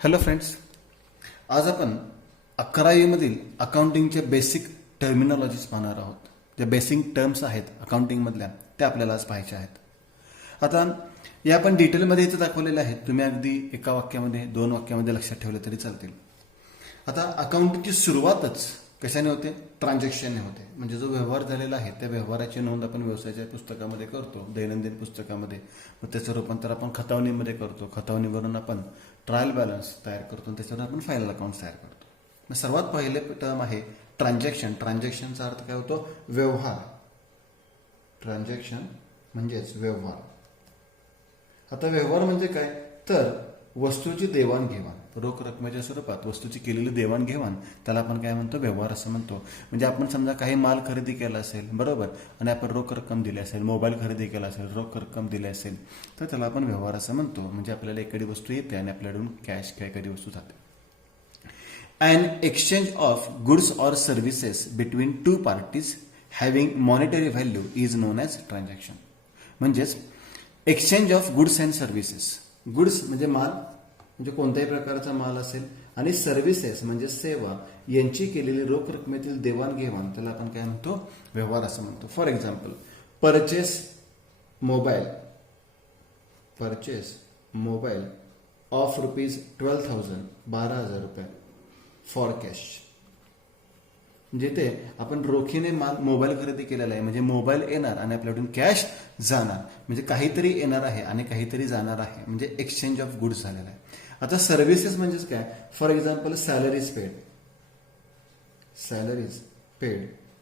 Hello friends, आज आपण 11वी अकाउंटिंगचे बेसिक टर्मिनॉलॉजीज पाहणार आहोत. ज्या बेसिक टर्म्स आहेत अकाउंटिंगमधल्या त्या आपल्याला आज पाहायच्या आहेत. आता या आपण डिटेलमध्ये इथे दाखवलेल्या आहेत. तुम्ही अगदी एका वाक्यामध्ये 2 वाक्यामध्ये लक्षात ठेवले तरी चालतील. आता अकाउंटिंगची सुरुवातच कशाने होते? ट्रान्झॅक्शनने होते. म्हणजे जो व्यवहार झालेला आहे त्या व्यवहाराची नोंद आपण व्यवसायाच्या पुस्तकामध्ये करतो, दैनंदिन पुस्तकामध्ये. मग त्याचं रूपांतर आपण खतावणीमध्ये करतो. खतावणीवरून आपण ट्रायल बॅलन्स तयार करतो आणि त्याच्यावर आपण फायनल अकाउंट तयार करतो. मग सर्वात पहिले टर्म आहे ट्रान्झॅक्शन. ट्रान्झॅक्शनचा अर्थ काय होतो? व्यवहार. ट्रान्झॅक्शन म्हणजेच व्यवहार. आता व्यवहार म्हणजे काय? तर वस्तूची देवाणघेवाण, रोख रकमेच्या स्वरूपात वस्तूची केलेली देवाणघेवाण, त्याला आपण काय म्हणतो? व्यवहार असं म्हणतो. म्हणजे आपण समजा काही माल खरेदी केला असेल, बरोबर, आणि आपण रोख रक्कम दिली असेल, मोबाईल खरेदी केला असेल, रोख रक्कम दिली असेल, तर त्याला आपण व्यवहार असं म्हणतो. म्हणजे आपल्याला एखादी वस्तू येते आणि आपल्याकडून कॅश किंवा एखादी वस्तू जाते. An exchange of goods or services between two parties having monetary value is known as transaction. म्हणजेच exchange of goods and services. Goods म्हणजे माल, म्हणजे कोणत्याही प्रकारचा माल असेल, आणि सर्व्हिसेस म्हणजे सेवा, यांची केलेली रोख रकमेतील देवाणघेवाण, त्याला आपण काय म्हणतो? व्यवहार असं म्हणतो. For example, purchase mobile of ₹12,000 ₹12,000 for cash. जिथे आपण रोखीने मोबाईल खरेदी केलेला आहे, म्हणजे मोबाईल येणार आणि आपल्याकडून कॅश जाणार, म्हणजे काहीतरी येणार आहे आणि काहीतरी जाणार आहे, म्हणजे एक्सचेंज ऑफ गुड्स झालेला आहे. आता सर्व्हिसेस म्हणजेच काय? फॉर एक्झाम्पल, सॅलरीज पेड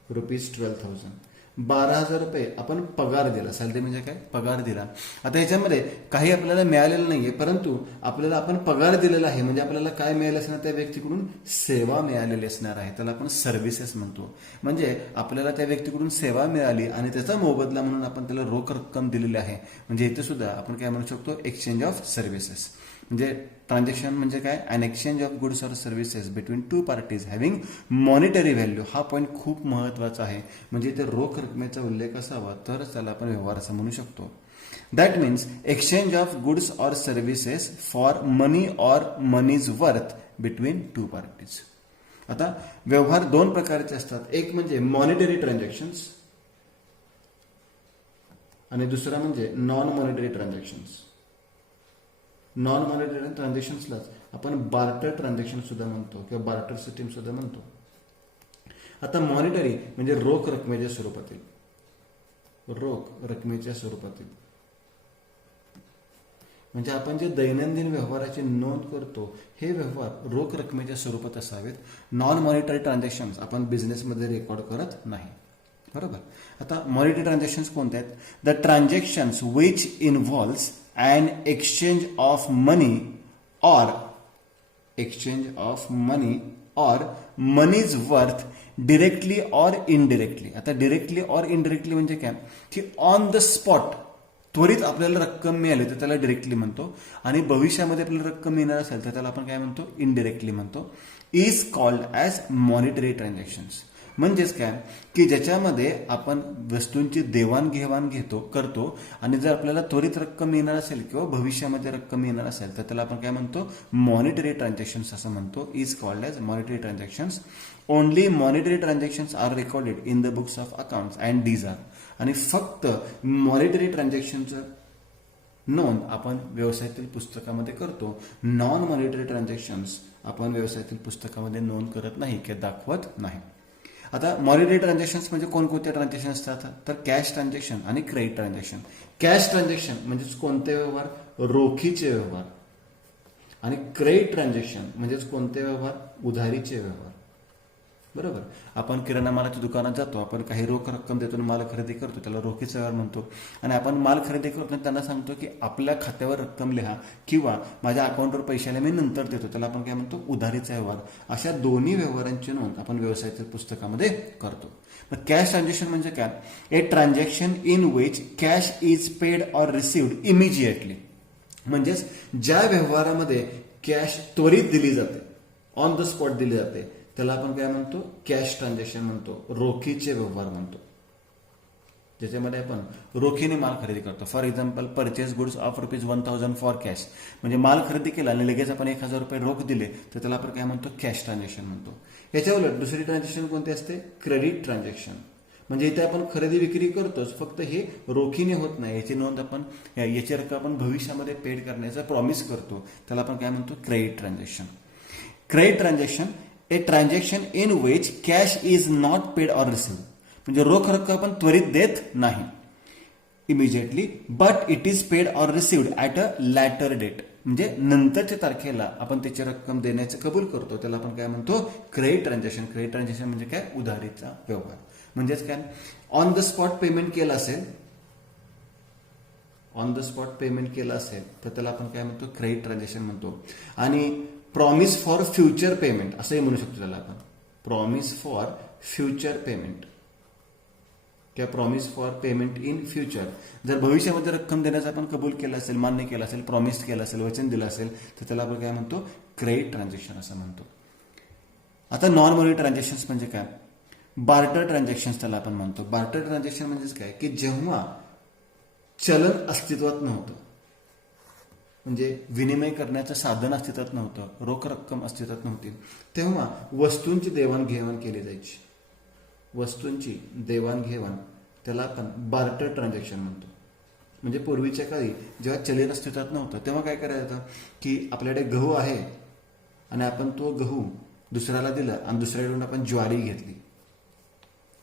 ₹12,000 ₹12,000 आपण पगार दिला. सॅलरी म्हणजे काय? पगार दिला. आता ह्याच्यामध्ये काही आपल्याला मिळालेलं नाहीये, परंतु आपल्याला आपण पगार दिलेला आहे, म्हणजे आपल्याला काय मिळालं असणार? त्या व्यक्तीकडून सेवा मिळालेली असणार आहे. त्याला आपण सर्व्हिसेस म्हणतो. म्हणजे आपल्याला त्या व्यक्तीकडून सेवा मिळाली आणि त्याचा मोबदला म्हणून आपण त्याला रोख रक्कम दिलेली आहे. म्हणजे इथे सुद्धा आपण काय म्हणू शकतो? Exchange of services. म्हणजे ट्रान्झॅक्शन म्हणजे काय? An exchange of goods or services between two parties having monetary value. हा पॉईंट खूप महत्वाचा आहे. म्हणजे इथे रोख रकमेचा उल्लेख असावा तरच त्याला आपण व्यवहार असं म्हणू शकतो. That means exchange of goods or services for money or money's worth between two parties. आता व्यवहार 2 प्रकारचे असतात. एक म्हणजे मॉनिटरी ट्रान्झॅक्शन्स आणि दुसरा म्हणजे non monetary transactions. Non monetary ट्रान्झॅक्शन्सलाच आपण बार्टर ट्रान्झॅक्शन सुद्धा म्हणतो किंवा बार्टर सिस्टीम सुद्धा म्हणतो. आता मॉनिटरी म्हणजे रोख रकमेच्या स्वरूपातील, म्हणजे आपण जे दैनंदिन व्यवहाराची नोंद करतो हे व्यवहार रोख रकमेच्या स्वरूपात असावेत. नॉन मॉनिटरी ट्रान्झॅक्शन्स आपण बिझनेसमध्ये रेकॉर्ड करत नाही, बरोबर. आता मॉनिटरी ट्रान्झॅक्शन्स कोणत्या आहेत? The transactions which involves an exchange of money or money's worth directly or indirectly. आता डिरेक्टली और इनडिरेक्टली म्हणजे काय? की ऑन द स्पॉट त्वरित आपल्याला रक्कम मिळाली तर त्याला डिरेक्टली म्हणतो, आणि भविष्यामध्ये आपल्याला रक्कम मिळणार असेल तर त्याला आपण काय म्हणतो? इनडिरेक्टली म्हणतो. Is called as monetary transactions. म्हणजेच काय? की ज्याच्यामध्ये आपण वस्तूंची देवाणघेवाण करतो, आणि जर आपल्याला त्वरित रक्कम मिळणार असेल किंवा भविष्यामध्ये रक्कम मिळणार असेल तर त्याला आपण काय म्हणतो? मॉनिटरी ट्रान्झॅक्शन्स असं म्हणतो. Is called as monetary transactions. Only monetary transactions are recorded in the books of accounts and these are. आणि फक्त मॉनिटरी ट्रान्झॅक्शनचं नोंद आपण व्यवसायातील पुस्तकामध्ये करतो. नॉन मॉनिटरी ट्रान्झॅक्शन्स आपण व्यवसायातील पुस्तकामध्ये नोंद करत नाही किंवा दाखवत नाही. आता मॉनिटरी ट्रान्झॅक्शन्स म्हणजे कोणकोणते ट्रान्झॅक्शन असतात? तर कॅश ट्रान्झॅक्शन आणि क्रेडिट ट्रान्झॅक्शन. कॅश ट्रान्झॅक्शन म्हणजेच कोणते व्यवहार? रोखीचे व्यवहार. आणि क्रेडिट ट्रान्झॅक्शन म्हणजेच कोणते व्यवहार? उधारीचे व्यवहार, बरोबर. आपण किराणा मालाच्या दुकानात जातो, आपण काही रोख रक्कम देतो आणि माल खरेदी करतो, त्याला रोखीचा व्यवहार म्हणतो. आणि आपण माल खरेदी करतो त्यांना सांगतो की आपल्या खात्यावर रक्कम लिहा किंवा माझ्या अकाउंटवर पैसे आले मी नंतर देतो, त्याला आपण काय म्हणतो? उधारीचा व्यवहार. अशा दोन्ही व्यवहारांची नोंद आपण व्यवसायाच्या पुस्तकामध्ये करतो. मग कॅश ट्रान्झॅक्शन म्हणजे काय? A transaction in which cash is paid or received immediately. म्हणजेच ज्या व्यवहारामध्ये कॅश त्वरित दिली जाते, ऑन द स्पॉट दिली जाते, त्याला आपण काय म्हणतो? कॅश ट्रान्झॅक्शन म्हणतो, रोखीचे व्यवहार म्हणतो. ज्याच्यामध्ये आपण रोखीने माल खरेदी करतो. For example purchase goods of ₹1,000 for cash, म्हणजे माल खरेदी केला आणि लगेच आपण ₹1,000 रोख दिले तर त्याला आपण काय म्हणतो, कॅश ट्रान्झॅक्शन म्हणतो. याच्या उलट दुसरी ट्रान्झॅक्शन कोणती असते, क्रेडिट ट्रान्झॅक्शन. म्हणजे इथे आपण खरेदी विक्री करतोच, फक्त हे रोखीने होत नाही, याची नोंद आपण याची रक्कम आपण भविष्यामध्ये पेड करण्याचा प्रॉमिस करतो, त्याला आपण काय म्हणतो, credit transaction. Credit transaction a transaction in which cash is not paid or receive, म्हणजे रोख रक्कम आपण त्वरित देत नाही immediately, but it is paid or received at a later date, म्हणजे नंतरच्या तारखेला आपण त्याची रक्कम देण्याचं कबूल करतो, त्याला आपण काय म्हणतो, क्रेडिट ट्रान्झॅक्शन. क्रेडिट ट्रान्झॅक्शन म्हणजे काय, उधारीचा व्यवहार. म्हणजेच काय, ऑन द स्पॉट पेमेंट केलं असेल, ऑन द स्पॉट पेमेंट केलं असेल तर त्याला आपण काय म्हणतो, क्रेडिट ट्रान्झॅक्शन म्हणतो. आणि प्रॉमिस फॉर फ्युचर पेमेंट असंही म्हणू शकतो त्याला आपण, प्रॉमिस फॉर फ्युचर पेमेंट किंवा promise for payment in future. जर भविष्यामध्ये रक्कम देण्याचं आपण कबूल केलं असेल, मान्य केलं असेल, प्रॉमिस केलं असेल, वचन दिलं असेल तर त्याला आपण काय म्हणतो, क्रेडिट ट्रान्झॅक्शन असं म्हणतो. आता नॉन मनी ट्रान्झॅक्शन्स म्हणजे काय, बार्टर ट्रान्झॅक्शन्स त्याला आपण म्हणतो. बार्टर ट्रान्झॅक्शन म्हणजेच काय, की जेव्हा चलन अस्तित्वात नव्हतं, म्हणजे विनिमय करण्याचं साधन अस्तित्वात नव्हतं, रोख रक्कम अस्तित्वात नव्हती, तेव्हा वस्तूंची देवाणघेवाण केली जायची. वस्तूंची देवाणघेवाण त्याला आपण बार्टर ट्रान्झॅक्शन म्हणतो. म्हणजे पूर्वीच्या काळी जेव्हा चलन अस्तित्वात नव्हतं तेव्हा काय करायचं, की आपल्याकडे गहू आहे आणि आपण तो गहू दुसऱ्याला दिला आणि दुसऱ्याकडून आपण ज्वारी घेतली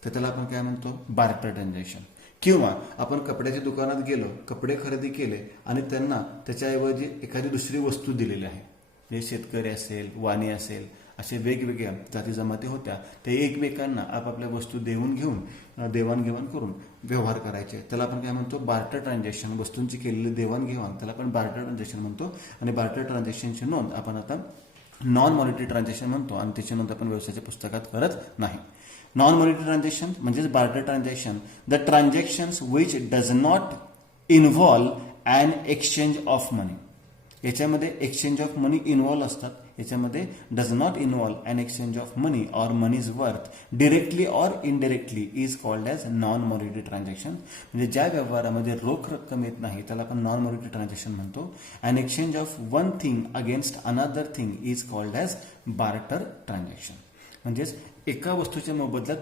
तर त्याला आपण काय म्हणतो, बार्टर ट्रान्झॅक्शन. किंवा आपण कपड्याच्या दुकानात गेलो, कपडे खरेदी केले आणि त्यांना त्याच्याऐवजी एखादी दुसरी वस्तू दिलेली आहे, म्हणजे शेतकरी असेल, वाणी असेल, असे वेगवेगळ्या जाती जमाती होत्या, ते एकमेकांना आपापल्या वस्तू देऊन घेऊन देवाणघेवाण करून व्यवहार करायचे, त्याला आपण काय म्हणतो, बार्टर ट्रान्झॅक्शन. वस्तूंची केलेली देवाणघेवाण त्याला आपण बार्टर ट्रान्झॅक्शन म्हणतो. आणि बार्टर ट्रान्झॅक्शनची नोंद आपण आता नॉन मॉनिटरी ट्रान्झॅक्शन म्हणतो आणि त्याची नोंद आपण व्यवसायाच्या पुस्तकात करत नाही. नॉन मॉनिटरी ट्रान्झॅक्शन म्हणजेच barter transaction, the transactions which does not involve and exchange of money. याच्यामध्ये एक्सचेंज ऑफ मनी इन्व्हॉल्व असतात, याच्यामध्ये does not involve and exchange of money or money's worth directly or indirectly is called as non monetary transaction. म्हणजे ज्या व्यवहारामध्ये रोख रक्कम येत नाही त्याला आपण नॉन मॉनिटरी ट्रान्झॅक्शन म्हणतो. And exchange of one thing against another thing is called as barter transaction. म्हणजेच एका वस्तूच्या मोबदल्यात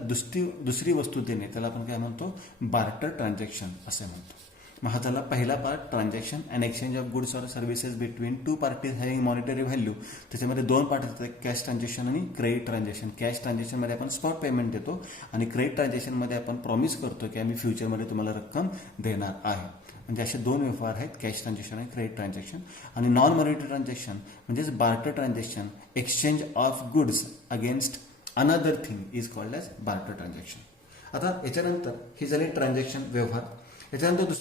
दुसरी वस्तू देणे त्याला आपण काय म्हणतो, बार्टर ट्रान्झॅक्शन असे म्हणतो. मग हा झाला पहिला part, transaction and exchange of goods or services between two parties having monetary value. त्याच्यामध्ये दोन पार्ट असतात, कॅश ट्रान्झॅक्शन आणि क्रेडिट ट्रान्झॅक्शन. कॅश ट्रान्झॅक्शनमध्ये आपण स्पॉट पेमेंट देतो आणि क्रेडिट ट्रान्झॅक्शनमध्ये आपण प्रॉमिस करतो की आम्ही फ्युचरमध्ये तुम्हाला रक्कम देणार आहे. म्हणजे असे दोन व्यवहार आहेत, कॅश ट्रान्झॅक्शन आणि क्रेडिट ट्रान्झॅक्शन. आणि नॉन मॉनिटरी ट्रान्झॅक्शन म्हणजेच barter transaction, exchange of goods against another thing is called as barter transaction. आता याच्यानंतर हे झाले ट्रान्झॅक्शन व्यवहार. याच्यानंतर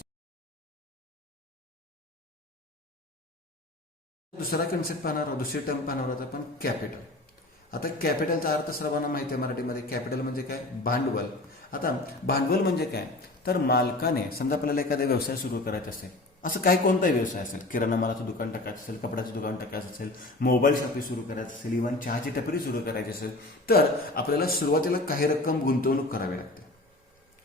दुसरा कन्सेप्ट पाहणार आहोत, दुसरी टर्म पाहणार आहोत आपण, कॅपिटल. आता कॅपिटलचा अर्थ सर्वांना माहिती आहे मराठीमध्ये. कॅपिटल म्हणजे काय, भांडवल. आता भांडवल म्हणजे काय, तर मालकाने समजा आपल्याला एखादा व्यवसाय सुरू करायचा असेल, असं काही कोणताही व्यवसाय असेल, किराणा मालाचं दुकान टाकायचं असेल, कपड्याचं दुकान टाकायचं असेल, मोबाईल शॉपी सुरू करायचं असेल, इव्हन चहाची टपरी सुरू करायची असेल, तर आपल्याला सुरुवातीला काही रक्कम गुंतवणूक करावी लागते.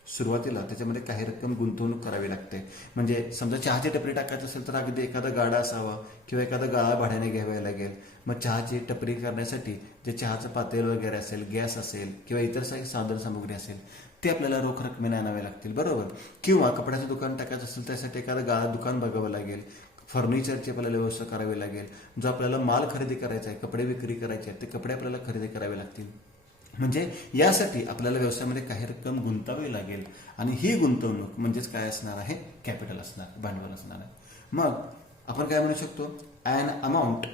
सुरुवातीला त्याच्यामध्ये काही रक्कम गुंतवणूक करावी लागते. म्हणजे समजा चहाची टपरी टाकायची असेल तर अगदी एखादा गाडा असावा किंवा एखादा गाळा भाड्याने घ्यावा लागेल. मग चहाची टपरी करण्यासाठी जे चहाचं पातेल वगैरे असेल, गॅस असेल किंवा इतर साधन सामुग्री असेल ते आपल्याला रोख रकमेने आणावे लागतील, बरोबर. किंवा कपड्याचं दुकान टाकायचं असेल त्यासाठी एखादं गाळा दुकान बघावं लागेल, फर्निचरची आपल्याला व्यवस्था करावी लागेल. जो आपल्याला माल खरेदी करायचा आहे, कपडे विक्री करायचे आहेत, ते कपडे आपल्याला खरेदी करावे लागतील. म्हणजे यासाठी आपल्याला व्यवसायामध्ये काही रक्कम गुंतवावी लागेल आणि ही गुंतवणूक म्हणजेच काय असणार आहे, कॅपिटल असणार, भांडवल असणार आहे. मग आपण काय म्हणू शकतो, ॲन अमाऊंट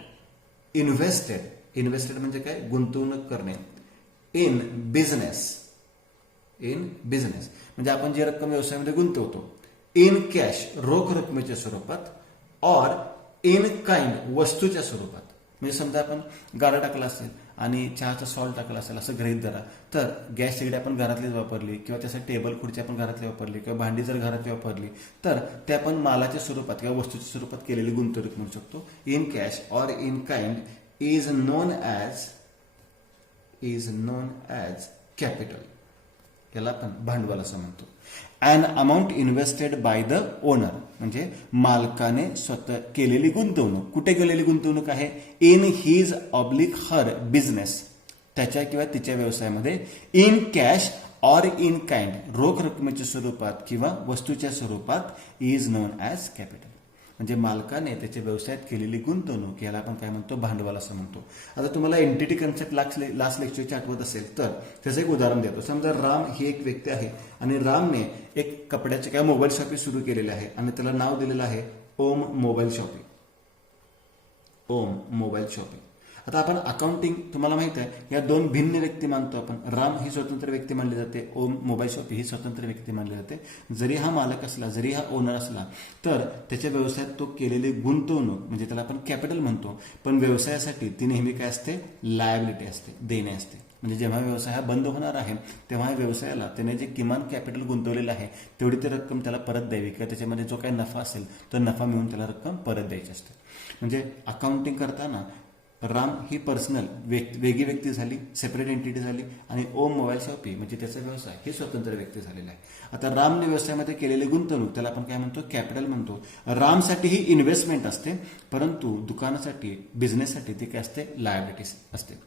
इन्व्हेस्टेड. इन्व्हेस्टेड म्हणजे काय, गुंतवणूक करणे. In business. इन बिझनेस म्हणजे आपण जी रक्कम व्यवसायामध्ये गुंतवतो. इन कॅश रोख रकमेच्या स्वरूपात. ऑर इन काइंड वस्तूच्या स्वरूपात. म्हणजे समजा आपण गाडा टाकला असेल आणि चहाचा सॉल्ट टाकला असेल असं गृहीत धरा, तर गॅस शेगडी आपण घरातलीच वापरली किंवा त्यासाठी टेबल खुर्ची आपण घरातली वापरली किंवा भांडी जर घरातली वापरली तर ते आपण मालाच्या स्वरूपात किंवा वस्तूच्या स्वरूपात केलेली गुंतवणूक म्हणू शकतो. In cash or in kind is known as capital. याला आपण भांडवल असं म्हणतो. An amount invested by the owner म्हणजे मालकाने स्वतः केलेली गुंतवणूक. कुठे केलेली गुंतवणूक आहे? In his oblique her business, त्याच्या किंवा तिच्या व्यवसायामध्ये, in cash or in kind, रोख रकमेच्या स्वरूपात किंवा वस्तूच्या स्वरूपात, इज नोन ॲज कॅपिटल. म्हणजे मालकाने त्याच्या व्यवसायात केलेली गुंतवणूक याला आपण काय म्हणतो? भांडवल असं म्हणतो. आता तुम्हाला एंटिटी कन्सेप्ट लास्ट लेक्चरची आठवत असेल तर त्याचं एक उदाहरण देतो. समजा राम ही एक व्यक्ती आहे आणि रामने एक कपड्याचे काय मोबाईल शॉपिंग सुरू केलेले आहे आणि त्याला नाव दिलेलं आहे ओम मोबाईल शॉपिंग. ओम मोबाईल शॉपिंग. आता आपण अकाउंटिंग तुम्हाला माहित आहे या दोन भिन्न व्यक्ती मानतो आपण. राम ही स्वतंत्र व्यक्ती मानली जाते, ओम मोबाईल शॉपिंग ही स्वतंत्र व्यक्ती मानली जाते. जरी हा मालक असला, जरी हा ओनर असला तर त्याच्या व्यवसायात तो केलेली गुंतवणूक म्हणजे त्याला आपण कॅपिटल म्हणतो, पण व्यवसायासाठी ती नेहमी काय असते? लायबिलिटी असते, देणे असते. म्हणजे जेव्हा व्यवसाय हा बंद होणार आहे तेव्हा व्यवसायाला त्याने जे किमान कॅपिटल गुंतवलेलं आहे तेवढी ती रक्कम त्याला परत द्यावी किंवा त्याच्यामध्ये जो काही नफा असेल तर नफा मिळून त्याला रक्कम परत द्यायची असते. म्हणजे अकाउंटिंग करताना राम ही पर्सनल वेगळी व्यक्ती झाली, सेपरेट एंटिटी झाली आणि ओम मोबाईल शॉपिंग म्हणजे त्याचा व्यवसाय हे स्वतंत्र व्यक्ती झालेला आहे. आता रामने व्यवसायामध्ये केलेली गुंतवणूक त्याला आपण काय म्हणतो? कॅपिटल म्हणतो. रामसाठी ही इन्व्हेस्टमेंट असते, परंतु दुकानासाठी बिझनेससाठी ती काय असते? लायबिलिटी असते.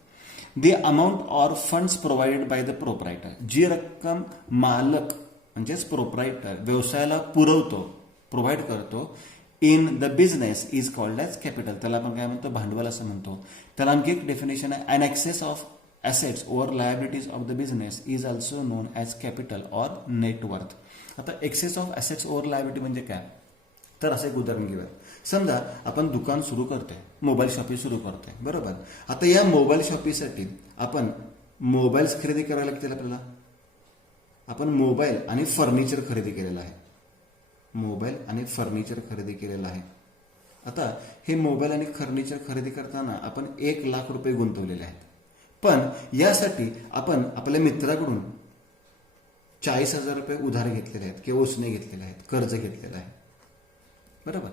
The amount or funds provided by the proprietor, जी रक्कम मालक म्हणजेच प्रोप्रायटर व्यवसायाला पुरवतो, प्रोव्हाइड करतो, in the business is called as capital, त्याला आपण काय म्हणतो? भांडवल असं म्हणतो. त्याला आणखी एक डेफिनेशन आहे, an excess of assets over liabilities of the business is also known as capital or net worth. आता excess of assets over liability म्हणजे काय? तर असं एक उदाहरण घेऊया. समजा आपण दुकान सुरू करतोय, मोबाईल शॉपिंग सुरू करतोय, बरोबर. आता या मोबाईल शॉपिंगसाठी आपण मोबाईल्स खरेदी करायला लागतील आपल्याला. आपण मोबाईल आणि फर्निचर खरेदी केलेलं आहे, मोबाईल आणि फर्निचर खरेदी केलेलं आहे. आता हे मोबाईल आणि फर्निचर खरेदी करताना आपण 1,00,000 रुपये गुंतवलेले आहेत, पण यासाठी आपण आपल्या मित्राकडून 40,000 रुपये उधार घेतलेले आहेत किंवा उसने घेतलेले आहेत, कर्ज घेतलेलं आहे, बरोबर.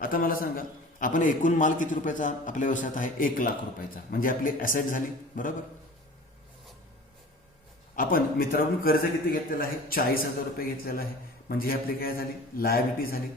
आता मला सांगा आपण एकूण माल किती रुपयाचा आपल्या व्यवसायात आहे? 1,00,000 रुपयाचा, म्हणजे आपली ॲसेट झाली, बरोबर. आपण मित्राकडून कर्ज किती घेतलेलं आहे? 40,000 रुपये घेतलेलं आहे, म्हणजे आपली काय झाली? लायबिलिटी झाली.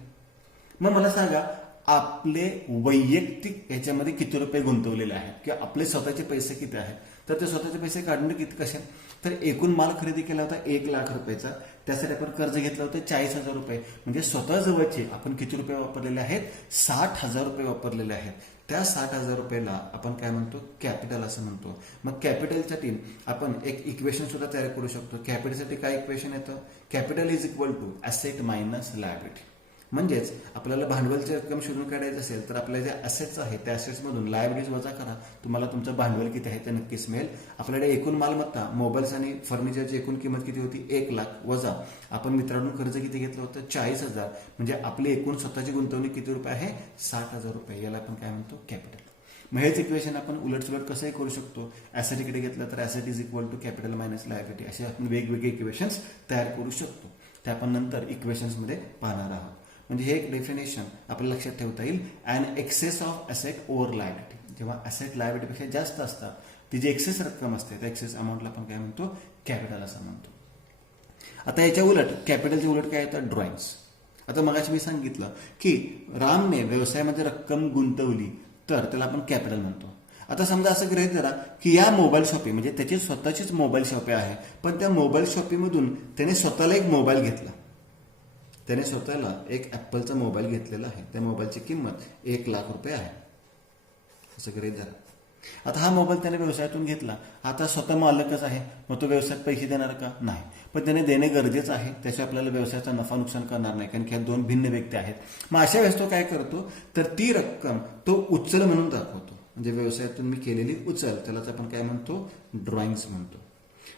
मग मला सांगा आपले वैयक्तिक याच्यामध्ये किती रुपये गुंतवलेले आहेत किंवा आपले स्वतःचे पैसे किती आहेत? तर ते स्वतःचे पैसे काढणे किती कसे? तर एकूण माल खरेदी केला होता 1,00,000 रुपयाचा, त्यासाठी आपण कर्ज घेतलं होतं 40,000 रुपये, म्हणजे स्वतः जवळचे आपण किती रुपये वापरलेले आहेत? 60,000 रुपये वापरलेले आहेत. त्या 60,000 रुपयाला आपण काय म्हणतो? कॅपिटल असं म्हणतो. मग कॅपिटलसाठी आपण एक इक्वेशन सुद्धा तयार करू शकतो. कॅपिटलसाठी काय इक्वेशन येतं? Capital is equal to asset minus liability. म्हणजेच आपल्याला भांडवलची रक्कम शोधून काढायचं असेल तर आपल्या ज्या ॲसेट्स आहेत त्या ॲसेट्समधून लायबिलिटीज वजा करा, तुम्हाला तुमचं भांडवल किती आहे ते नक्कीच मिळेल. आपल्याकडे एकूण मालमत्ता मोबाईल्स आणि फर्निचरची एकूण किंमत किती होती? 1,00,000 वजा आपण मित्रांकडून कर्ज किती घेतलं होतं? 40,000, म्हणजे आपली एकूण स्वतःची गुंतवणूक किती रुपये आहे? 60,000 रुपये. याला आपण काय म्हणतो? कॅपिटल. मग हेच इक्वेशन आपण उलटसुलट कसंही करू शकतो. ॲसेट इकडे घेतलं तर asset is equal to capital minus liability, असे आपण वेगवेगळे इक्वेशन्स तयार करू शकतो. ते आपण नंतर इक्वेशन्समध्ये पाहणार आहोत. म्हणजे हे एक डेफिनेशन आपल्या लक्षात ठेवता येईल. And excess of asset over liability, जेव्हा ॲसेट लायबिलिटीपेक्षा जास्त असतात ती जी एक्सेस रक्कम असते त्या एक्सेस अमाऊंटला आपण काय म्हणतो? कॅपिटल असं म्हणतो. आता याच्या उलट कॅपिटलच्या उलट काय येतं? ड्रॉइंग्स. आता मगाशी मी सांगितलं की रामने व्यवसायामध्ये रक्कम गुंतवली तर त्याला आपण कॅपिटल म्हणतो. आता समजा असं गृहीत धरा की या मोबाईल शॉपिंग म्हणजे त्याची स्वतःचीच मोबाईल शॉपिंग आहे, पण त्या मोबाईल शॉपिंगमधून त्याने स्वतःला एक मोबाईल घेतला. त्याने स्वतःला एक ॲपलचा मोबाईल घेतलेला आहे, त्या मोबाईलची किंमत 1,00,000 रुपये आहे असं गृहीत धरा. आता हा मोबाईल त्याने व्यवसायातून घेतला, आता स्वतः मालकच आहे, मग तो व्यवसायात पैसे देणार का? नाही, पण त्याने देणे गरजेचं आहे, त्याच्या आपल्याला व्यवसायाचा नफा नुकसान करणार नाही, कारण की ह्या दोन भिन्न व्यक्ती आहेत. मग अशा वेळेस तो काय करतो? तर ती रक्कम तो उचल म्हणून दाखवतो, म्हणजे व्यवसायातून मी केलेली उचल, त्यालाच आपण काय म्हणतो? ड्रॉइंग्स म्हणतो.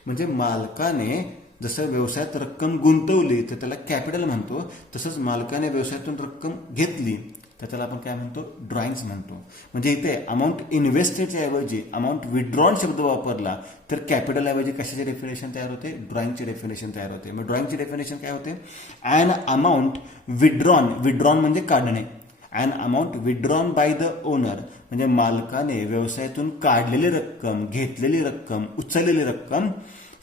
म्हणजे मालकाने जसं व्यवसायात रक्कम गुंतवली तर त्याला कॅपिटल म्हणतो, तसंच मालकाने व्यवसायातून रक्कम घेतली तर त्याला आपण काय म्हणतो? ड्रॉइंग्स म्हणतो. म्हणजे इथे अमाऊंट इन्व्हेस्टेडच्या ऐवजी अमाऊंट विड्रॉन शब्द वापरला तर कॅपिटल ऐवजी कशाची डेफिनेशन तयार होते? ड्रॉइंगची डेफिनेशन तयार होते. मग ड्रॉइंगची डेफिनेशन काय होते? अन अमाऊंट विड्रॉन, विड्रॉन म्हणजे काढणे, an amount withdrawn by the owner म्हणजे मालकाने व्यवसायातून काढलेली रक्कम, घेतलेली रक्कम, उचललेली रक्कम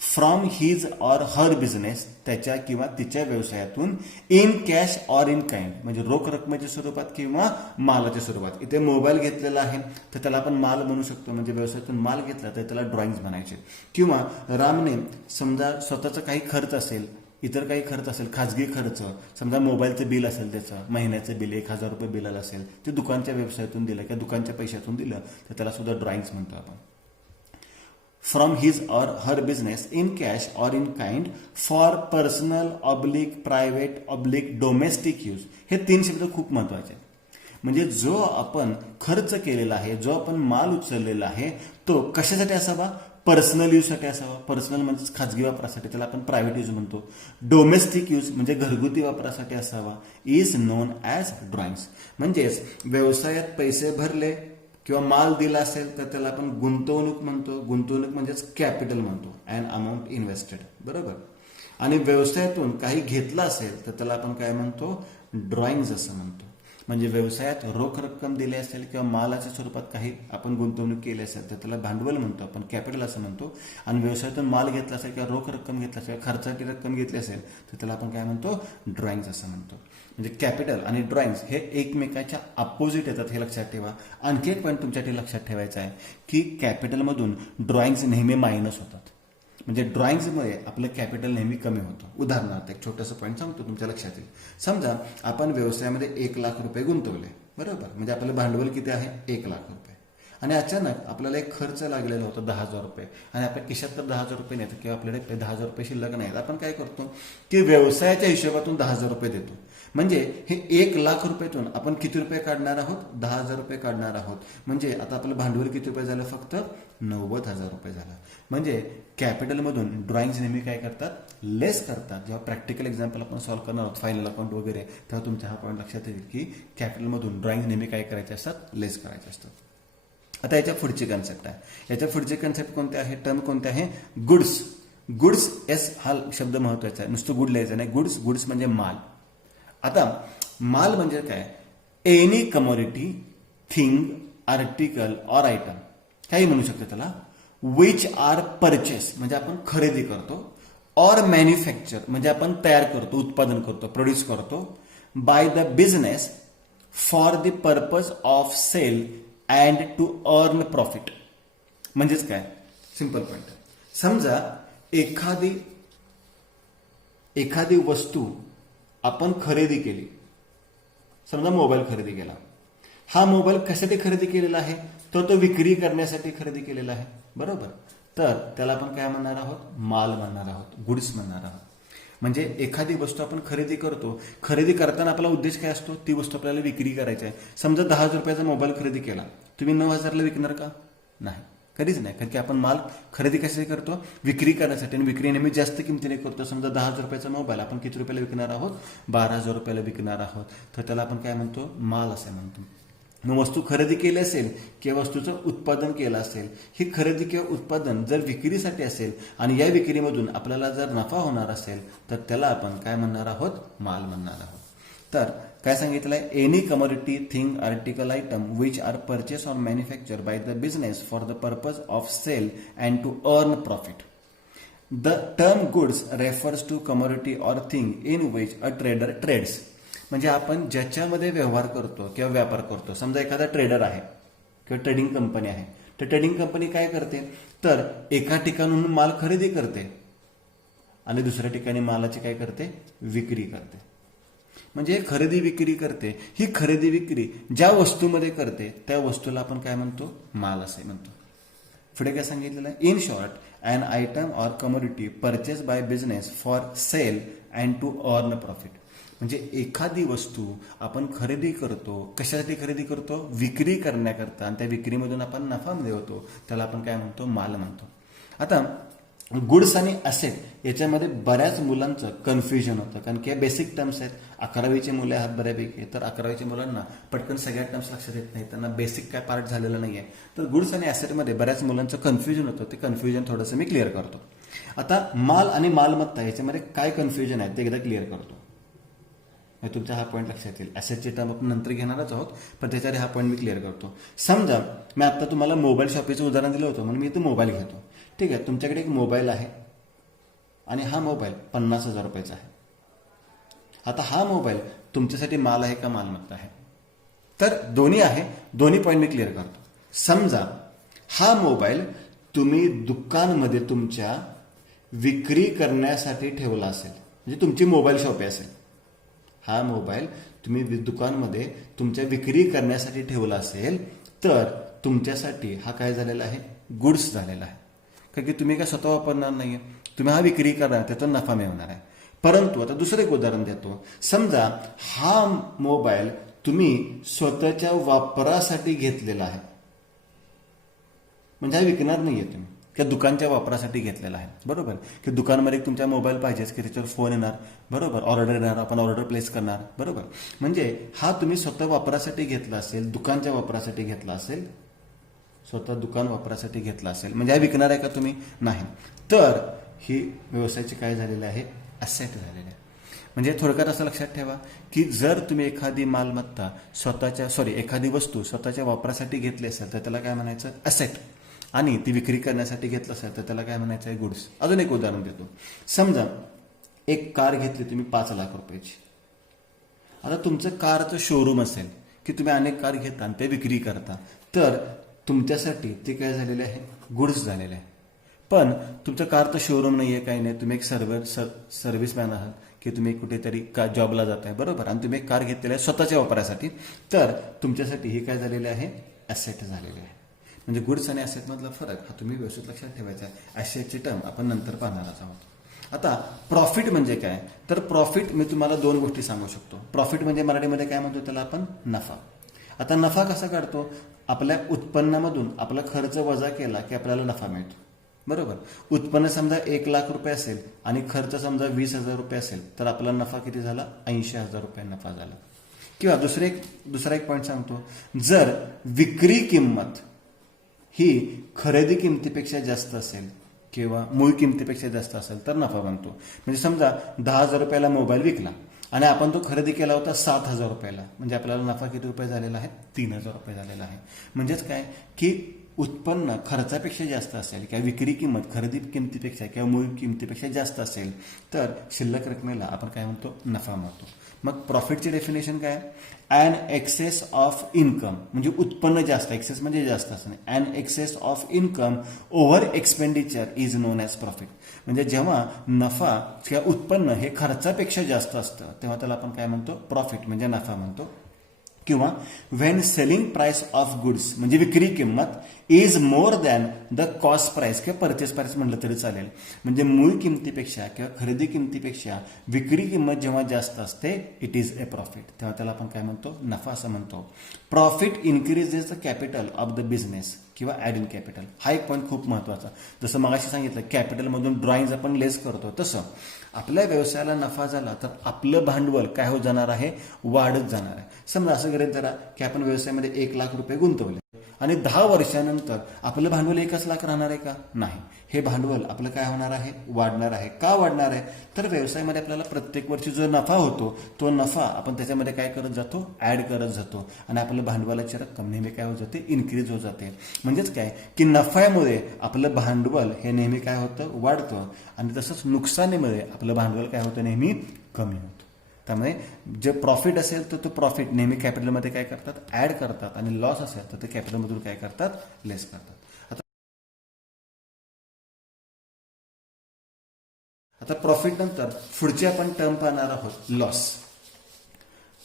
from his or her business, त्याच्या किंवा तिच्या व्यवसायातून, in cash or in kind, म्हणजे रोख रकमेच्या स्वरूपात किंवा मालाच्या स्वरूपात. इथे मोबाईल घेतलेला आहे तर त्याला आपण माल म्हणू शकतो, म्हणजे व्यवसायातून माल घेतला तर त्याला ड्रॉइंग्स म्हणायचे. किंवा रामने समजा स्वतःचा काही खर्च असेल, इतर काही खर्च असेल, खाजगी खर्च, समजा मोबाईलचं बिल असेल, त्याचं महिन्याचं बिल 1,000 रुपये बिल असेल, ते दुकानच्या व्यवसायातून दिलं किंवा दुकानच्या पैशातून दिलं तर त्याला सुद्धा ड्रॉइंग्स म्हणतो आपण. From his or her business in cash or in kind for personal oblique private oblique domestic use. हे 3 शब्द खूप महत्वाचे आहेत. म्हणजे जो आपण खर्च केलेला आहे, जो आपण माल उचललेला आहे, तो कशासाठी असावा? पर्सनल यूजसाठी असावा. पर्सनल म्हणजे खाजगी वापरासाठी, त्याला आपण प्रायव्हेट यूज म्हणतो. डोमेस्टिक यूज म्हणजे घरगुती वापरासाठी असावा. Is known as drawings. म्हणजेच व्यवसायात पैसे भरले किंवा माल दिला असेल तर त्याला आपण गुंतवणूक म्हणतो. गुंतवणूक म्हणजेच कॅपिटल म्हणतो, अँड अमाऊंट इन्व्हेस्टेड, बरोबर. आणि व्यवसायातून काही घेतलं असेल तर त्याला आपण काय म्हणतो? ड्रॉइंग्स असं म्हणतो. म्हणजे व्यवसायात रोख रक्कम दिली असेल किंवा मालाच्या स्वरूपात काही आपण गुंतवणूक केली असेल तर त्याला भांडवल म्हणतो, आपण कॅपिटल असं म्हणतो. आणि व्यवसायातून माल घेतला असेल किंवा रोख रक्कम घेतला असेल, खर्चाची रक्कम घेतली असेल तर त्याला आपण काय म्हणतो? ड्रॉइंग्स असं म्हणतो. म्हणजे कॅपिटल आणि ड्रॉइंग्स हे एकमेकाच्या अपोजिट येतात, हे लक्षात ठेवा. आणखी एक पॉईंट तुमच्यासाठी लक्षात ठेवायचा आहे की कॅपिटलमधून ड्रॉइंग्स नेहमी मायनस होतात. म्हणजे ड्रॉइंग्समुळे आपलं कॅपिटल नेहमी कमी होतं. उदाहरणार्थ एक छोटंसं पॉईंट सांगतो, तुमच्या लक्षात येईल. समजा आपण व्यवसायामध्ये 1,00,000 रुपये गुंतवले, बरोबर. म्हणजे आपलं भांडवल किती आहे? 1,00,000 रुपये. आणि अचानक आपल्याला एक खर्च लागलेला होता 10,000 रुपये, आणि आपल्या खिशात तर 10,000 रुपये नाहीत किंवा आपल्याकडे 10,000 रुपये शिल्लक नाहीत. आपण काय करतो की व्यवसायाच्या हिशोबातून 10,000 रुपये देतो. म्हणजे हे 1,00,000 रुपयातून आपण किती रुपये काढणार आहोत? 10,000 रुपये काढणार आहोत. म्हणजे आता आपलं भांडवल किती रुपये झालं? फक्त 90,000 रुपये झालं. म्हणजे कॅपिटलमधून ड्रॉइंग्स नेहमी काय करतात? लेस करतात. जेव्हा प्रॅक्टिकल एक्झाम्पल आपण सॉल्व्ह करणार आहोत, फायनल अकाउंट वगैरे, तेव्हा तुमच्या हा पॉईंट लक्षात येईल की कॅपिटलमधून ड्रॉइंग नेहमी काय करायचे असतात? लेस करायचे असतात. आता याच्या पुढची कन्सेप्ट आहे. याच्या पुढची कन्सेप्ट कोणते आहे? टर्म कोणते आहे? गुड्स. गुड्स, एस हा शब्द महत्वाचा आहे. नुसतं गुड लिहायचं नाही. गुड्स, गुड्स म्हणजे माल. आता माल म्हणजे काय? Any commodity, thing, article or item, काही म्हणू शकतो त्याला. विच आर परचेस म्हणजे आपण खरेदी करतो. ऑर मॅन्युफॅक्चर म्हणजे आपण तयार करतो, उत्पादन करतो, प्रोड्यूस करतो. By the business for the purpose of sale and to earn profit. म्हणजेच काय? Simple point. समजा एखादी वस्तू आपण खरेदी केली. समजा मोबाईल खरेदी केला. हा मोबाईल कशासाठी खरेदी केलेला आहे? तर तो विक्री करण्यासाठी खरेदी केलेला आहे, बरोबर. तर त्याला आपण काय म्हणणार आहोत? माल म्हणणार आहोत, गुड्स म्हणणार आहोत. म्हणजे एखादी वस्तू आपण खरेदी करतो. खरेदी करताना आपला उद्देश काय असतो? ती वस्तू आपल्याला विक्री करायची आहे. समजा 10,000 रुपयाचा मोबाईल खरेदी केला, तुम्ही 9,000ला विकणार का? नाही, कधीच नाही. कारण की आपण माल खरेदी कशासाठी करतो? विक्री करण्यासाठी. आणि विक्री नेहमी जास्त किमतीने करतो. समजा 10,000 रुपयाचा मोबाईल आपण किती रुपयाला विकणार आहोत? 12,000 रुपयाला विकणार आहोत. तर त्याला आपण काय म्हणतो? माल असं म्हणतो. मग वस्तू खरेदी केली असेल किंवा वस्तूचं उत्पादन केलं असेल, ही खरेदी किंवा उत्पादन जर विक्रीसाठी असेल आणि या विक्रीमधून आपल्याला जर नफा होणार असेल तर त्याला आपण काय म्हणणार आहोत? माल म्हणणार आहोत. तर काय सांगितलं आहे? Any commodity, thing, article, item which are purchase or manufacture by the business for the purpose of sale and to earn profit. The term goods refers to commodity or thing in which a trader trades. म्हणजे आपण ज्याच्यामध्ये व्यवहार करतो किंवा व्यापार करतो. समजा एखादा ट्रेडर आहे किंवा ट्रेडिंग कंपनी आहे. तर ट्रेडिंग कंपनी काय करते? तर एका ठिकाणून माल खरेदी करते आणि दुसऱ्या ठिकाणी मालाची काय करते? विक्री करते. म्हणजे खरेदी विक्री करते. ही खरेदी विक्री ज्या वस्तूमध्ये करते त्या वस्तूला आपण काय म्हणतो? माल असे म्हणतो. पुढे काय सांगितलेलं आहे? In short, an item or commodity purchase by business for sale and to earn profit. म्हणजे एखादी वस्तू आपण खरेदी करतो. कशासाठी खरेदी करतो? विक्री करण्याकरता. आणि त्या विक्रीमधून आपण नफा मिळवतो. त्याला आपण काय म्हणतो? माल म्हणतो. आता गुड्स आणि असेट याच्यामध्ये बऱ्याच मुलांचं कन्फ्युजन होतं. कारण की बेसिक टर्म्स आहेत. 11वीचे मुलं आहेत बऱ्यापैकी. तर 11वीच्या मुलांना पटकन सगळ्या टर्म्स लक्षात येत नाही. त्यांना बेसिक काय पार्ट झालेलं नाही आहे. तर गुड्स आणि ॲसेटमध्ये बऱ्याच मुलांचं कन्फ्युजन होतं. ते कन्फ्युजन थोडंसं मी क्लिअर करतो. आता माल आणि मालमत्ता याच्यामध्ये काय कन्फ्युजन आहे ते एकदा क्लिअर करतो. तुमचा हा पॉईंट लक्षात येईल. ॲसेटची टर्म आपण नंतर घेणारच आहोत, पण त्याच्यावर हा पॉईंट मी क्लिअर करतो. समजा मी आता तुम्हाला मोबाईल शॉपीचं उदाहरण दिलं होतं म्हणून मी इथं मोबाईल घेतो. ठीक आहे, तुमच्याकडे एक मोबाईल आहे. आणि हा मोबाईल 50,000 रुपयाचा आहे. आता हा मोबाईल तुमच्यासाठी माल आहे का मालमत्ता आहे? तर दोन्ही आहे. दोन्ही पॉईंट मी क्लिअर करतो. समजा हा मोबाईल तुम्ही दुकानमध्ये तुमच्या विक्री करण्यासाठी ठेवला असेल, म्हणजे तुमची मोबाईल शॉप असेल. हा मोबाईल तुम्ही दुकानमध्ये तुमच्या विक्री करण्यासाठी ठेवला असेल तर तुमच्यासाठी हा काय झालेला आहे? गुड्स झालेला आहे. कारण की तुम्ही काय स्वतः वापरणार नाहीये, तुम्ही हा विक्री करणार, त्यातून नफा मिळवणार आहे. परंतु आता दुसरं एक उदाहरण देतो. समजा हा मोबाईल तुम्ही स्वतःच्या वापरासाठी घेतलेला आहे, म्हणजे हा विकणार नाहीये तुम्ही, त्या दुकानच्या वापरासाठी घेतलेला आहे. बरोबर की दुकानमध्ये तुमच्या मोबाईल पाहिजेच की त्याच्यावर फोन येणार, बरोबर, ऑर्डर येणार, आपण ऑर्डर प्लेस करणार, बरोबर. म्हणजे हा तुम्ही स्वतः वापरासाठी घेतला असेल, दुकानच्या वापरासाठी घेतला असेल, स्वतः दुकान वापरासाठी घेतला असेल, म्हणजे हा विकणार आहे का तुम्ही? नाही. तर ही व्यवसायाची काय झालेली आहे? ॲसेट झालेली आहे. म्हणजे थोडक्यात असं लक्षात ठेवा की जर तुम्ही एखादी मालमत्ता एखादी वस्तू स्वतःच्या वापरासाठी घेतली असेल तर त्याला काय म्हणायचं? ॲसेट. आणि ती विक्री करण्यासाठी घेतलं असेल तर त्याला काय म्हणायचं आहे? गुड्स. अजून एक उदाहरण देतो. समजा एक कार घेतली तुम्ही 5 लाख रुपयाची. आता तुमचं कारचं शोरूम असेल की तुम्ही अनेक कार घेता आणि ते विक्री करता, तर तुमच्यासाठी ते काय झालेले आहे? गुड्स झालेले आहे. पण तुमचं कारचं शोरूम नाही आहे, काही नाही, तुम्ही एक सर्व्हिसमॅन आहात की तुम्ही कुठेतरी जॉबला जाताय, बरोबर, आणि तुम्ही एक कार घेतलेली आहे स्वतःच्या वापरासाठी, तर तुमच्यासाठी हे काय झालेले आहे? ॲसेट झालेले आहे. म्हणजे गुड्स आणि ॲसेटमधला फरक हा तुम्ही व्यवस्थित लक्षात ठेवायचा आहे. ॲसेटची टर्म आपण नंतर पाहणारच आहोत. आता प्रॉफिट म्हणजे काय? तर प्रॉफिट मी तुम्हाला 2 गोष्टी सांगू शकतो. प्रॉफिट म्हणजे मराठीमध्ये काय म्हणतो त्याला आपण? नफा. आता नफा कसा काढतो? आपल्या उत्पन्नामधून आपला खर्च वजा केला की आपल्याला नफा मिळतो, बरोबर. उत्पन्न समजा 1 लाख रुपये असेल आणि खर्च समजा 20,000 रुपये असेल तर आपला नफा किती झाला? 80,000 रुपये नफा झाला. किंवा दुसरा एक पॉईंट सांगतो. जर विक्री किंमत ही खरेदी किमतीपेक्षा जास्त असेल किंवा मूळ किमतीपेक्षा जास्त असेल तर नफा बनतो. म्हणजे समजा 10,000 रुपयाला मोबाईल विकला आणि आपण तो खरेदी केला होता 7,000 रुपयाला, म्हणजे आपल्याला नफा किती रुपये झालेला आहे? 3,000 रुपये झालेला आहे. म्हणजेच काय की उत्पन्न खर्चापेक्षा जास्त असेल किंवा विक्री किंमत खरेदी किमतीपेक्षा किंवा मूळ किमतीपेक्षा जास्त असेल तर शिल्लक रकमेला आपण काय म्हणतो? नफा म्हणतो. मग प्रॉफिटची डेफिनेशन काय? ॲन एक्सेस ऑफ इन्कम, म्हणजे उत्पन्न जास्त, एक्सेस म्हणजे जास्त असणे. An excess of income over expenditure is known as profit. म्हणजे जेव्हा नफा किंवा उत्पन्न हे खर्चापेक्षा जास्त असतं तेव्हा त्याला आपण काय म्हणतो? प्रॉफिट म्हणजे नफा म्हणतो. किंवा when selling price of goods, म्हणजे विक्री किंमत is more than the cost price किंवा परचेस प्राइस म्हटलं तरी चालेल. म्हणजे मूळ किमतीपेक्षा किंवा खरेदी किमतीपेक्षा विक्री किंमत जेव्हा जास्त असते इट इज ए प्रॉफिट, तेव्हा त्याला आपण काय म्हणतो? नफा असं म्हणतो. Profit increases the capital of the business किंवा ॲड इन कॅपिटल. हा एक पॉईंट खूप महत्वाचा. जसं मगाशी सांगितलं कॅपिटलमधून ड्रॉइंग आपण लेस करतो, तसं आपल्या व्यवसायाला नफा झाला तर आपलं भांडवल काय होत जाणार आहे? वाढत जाणार आहे. समजा असं गरज जरा की आपण व्यवसायामध्ये 1 लाख रुपये गुंतवले आणि 10 वर्षानंतर आपलं भांडवल 1 लाख राहणार आहे का? नाही. हे भांडवल आपलं काय होणार आहे? वाढणार आहे. का वाढणार आहे? तर व्यवसायामध्ये आपल्याला प्रत्येक वर्षी जो नफा होतो तो नफा आपण त्याच्यामध्ये काय करत जातो? ॲड करत जातो आणि आपलं भांडवलाची रक्कम नेहमी काय होत जाते? इन्क्रीज होत जाते. म्हणजेच काय की नफ्यामुळे आपलं भांडवल हे नेहमी काय होतं? वाढतं आणि तसंच नुकसानीमुळे आपलं भांडवल काय होतं? नेहमी कमी होतं. त्यामुळे जे प्रॉफिट असेल तर तो प्रॉफिट नेहमी कॅपिटलमध्ये काय करतात? ॲड करतात आणि लॉस असेल तर ते कॅपिटलमधून काय करतात? लेस करतात. आता प्रॉफिट नंतर पुढची आपण टर्म पाहणार आहोत लॉस.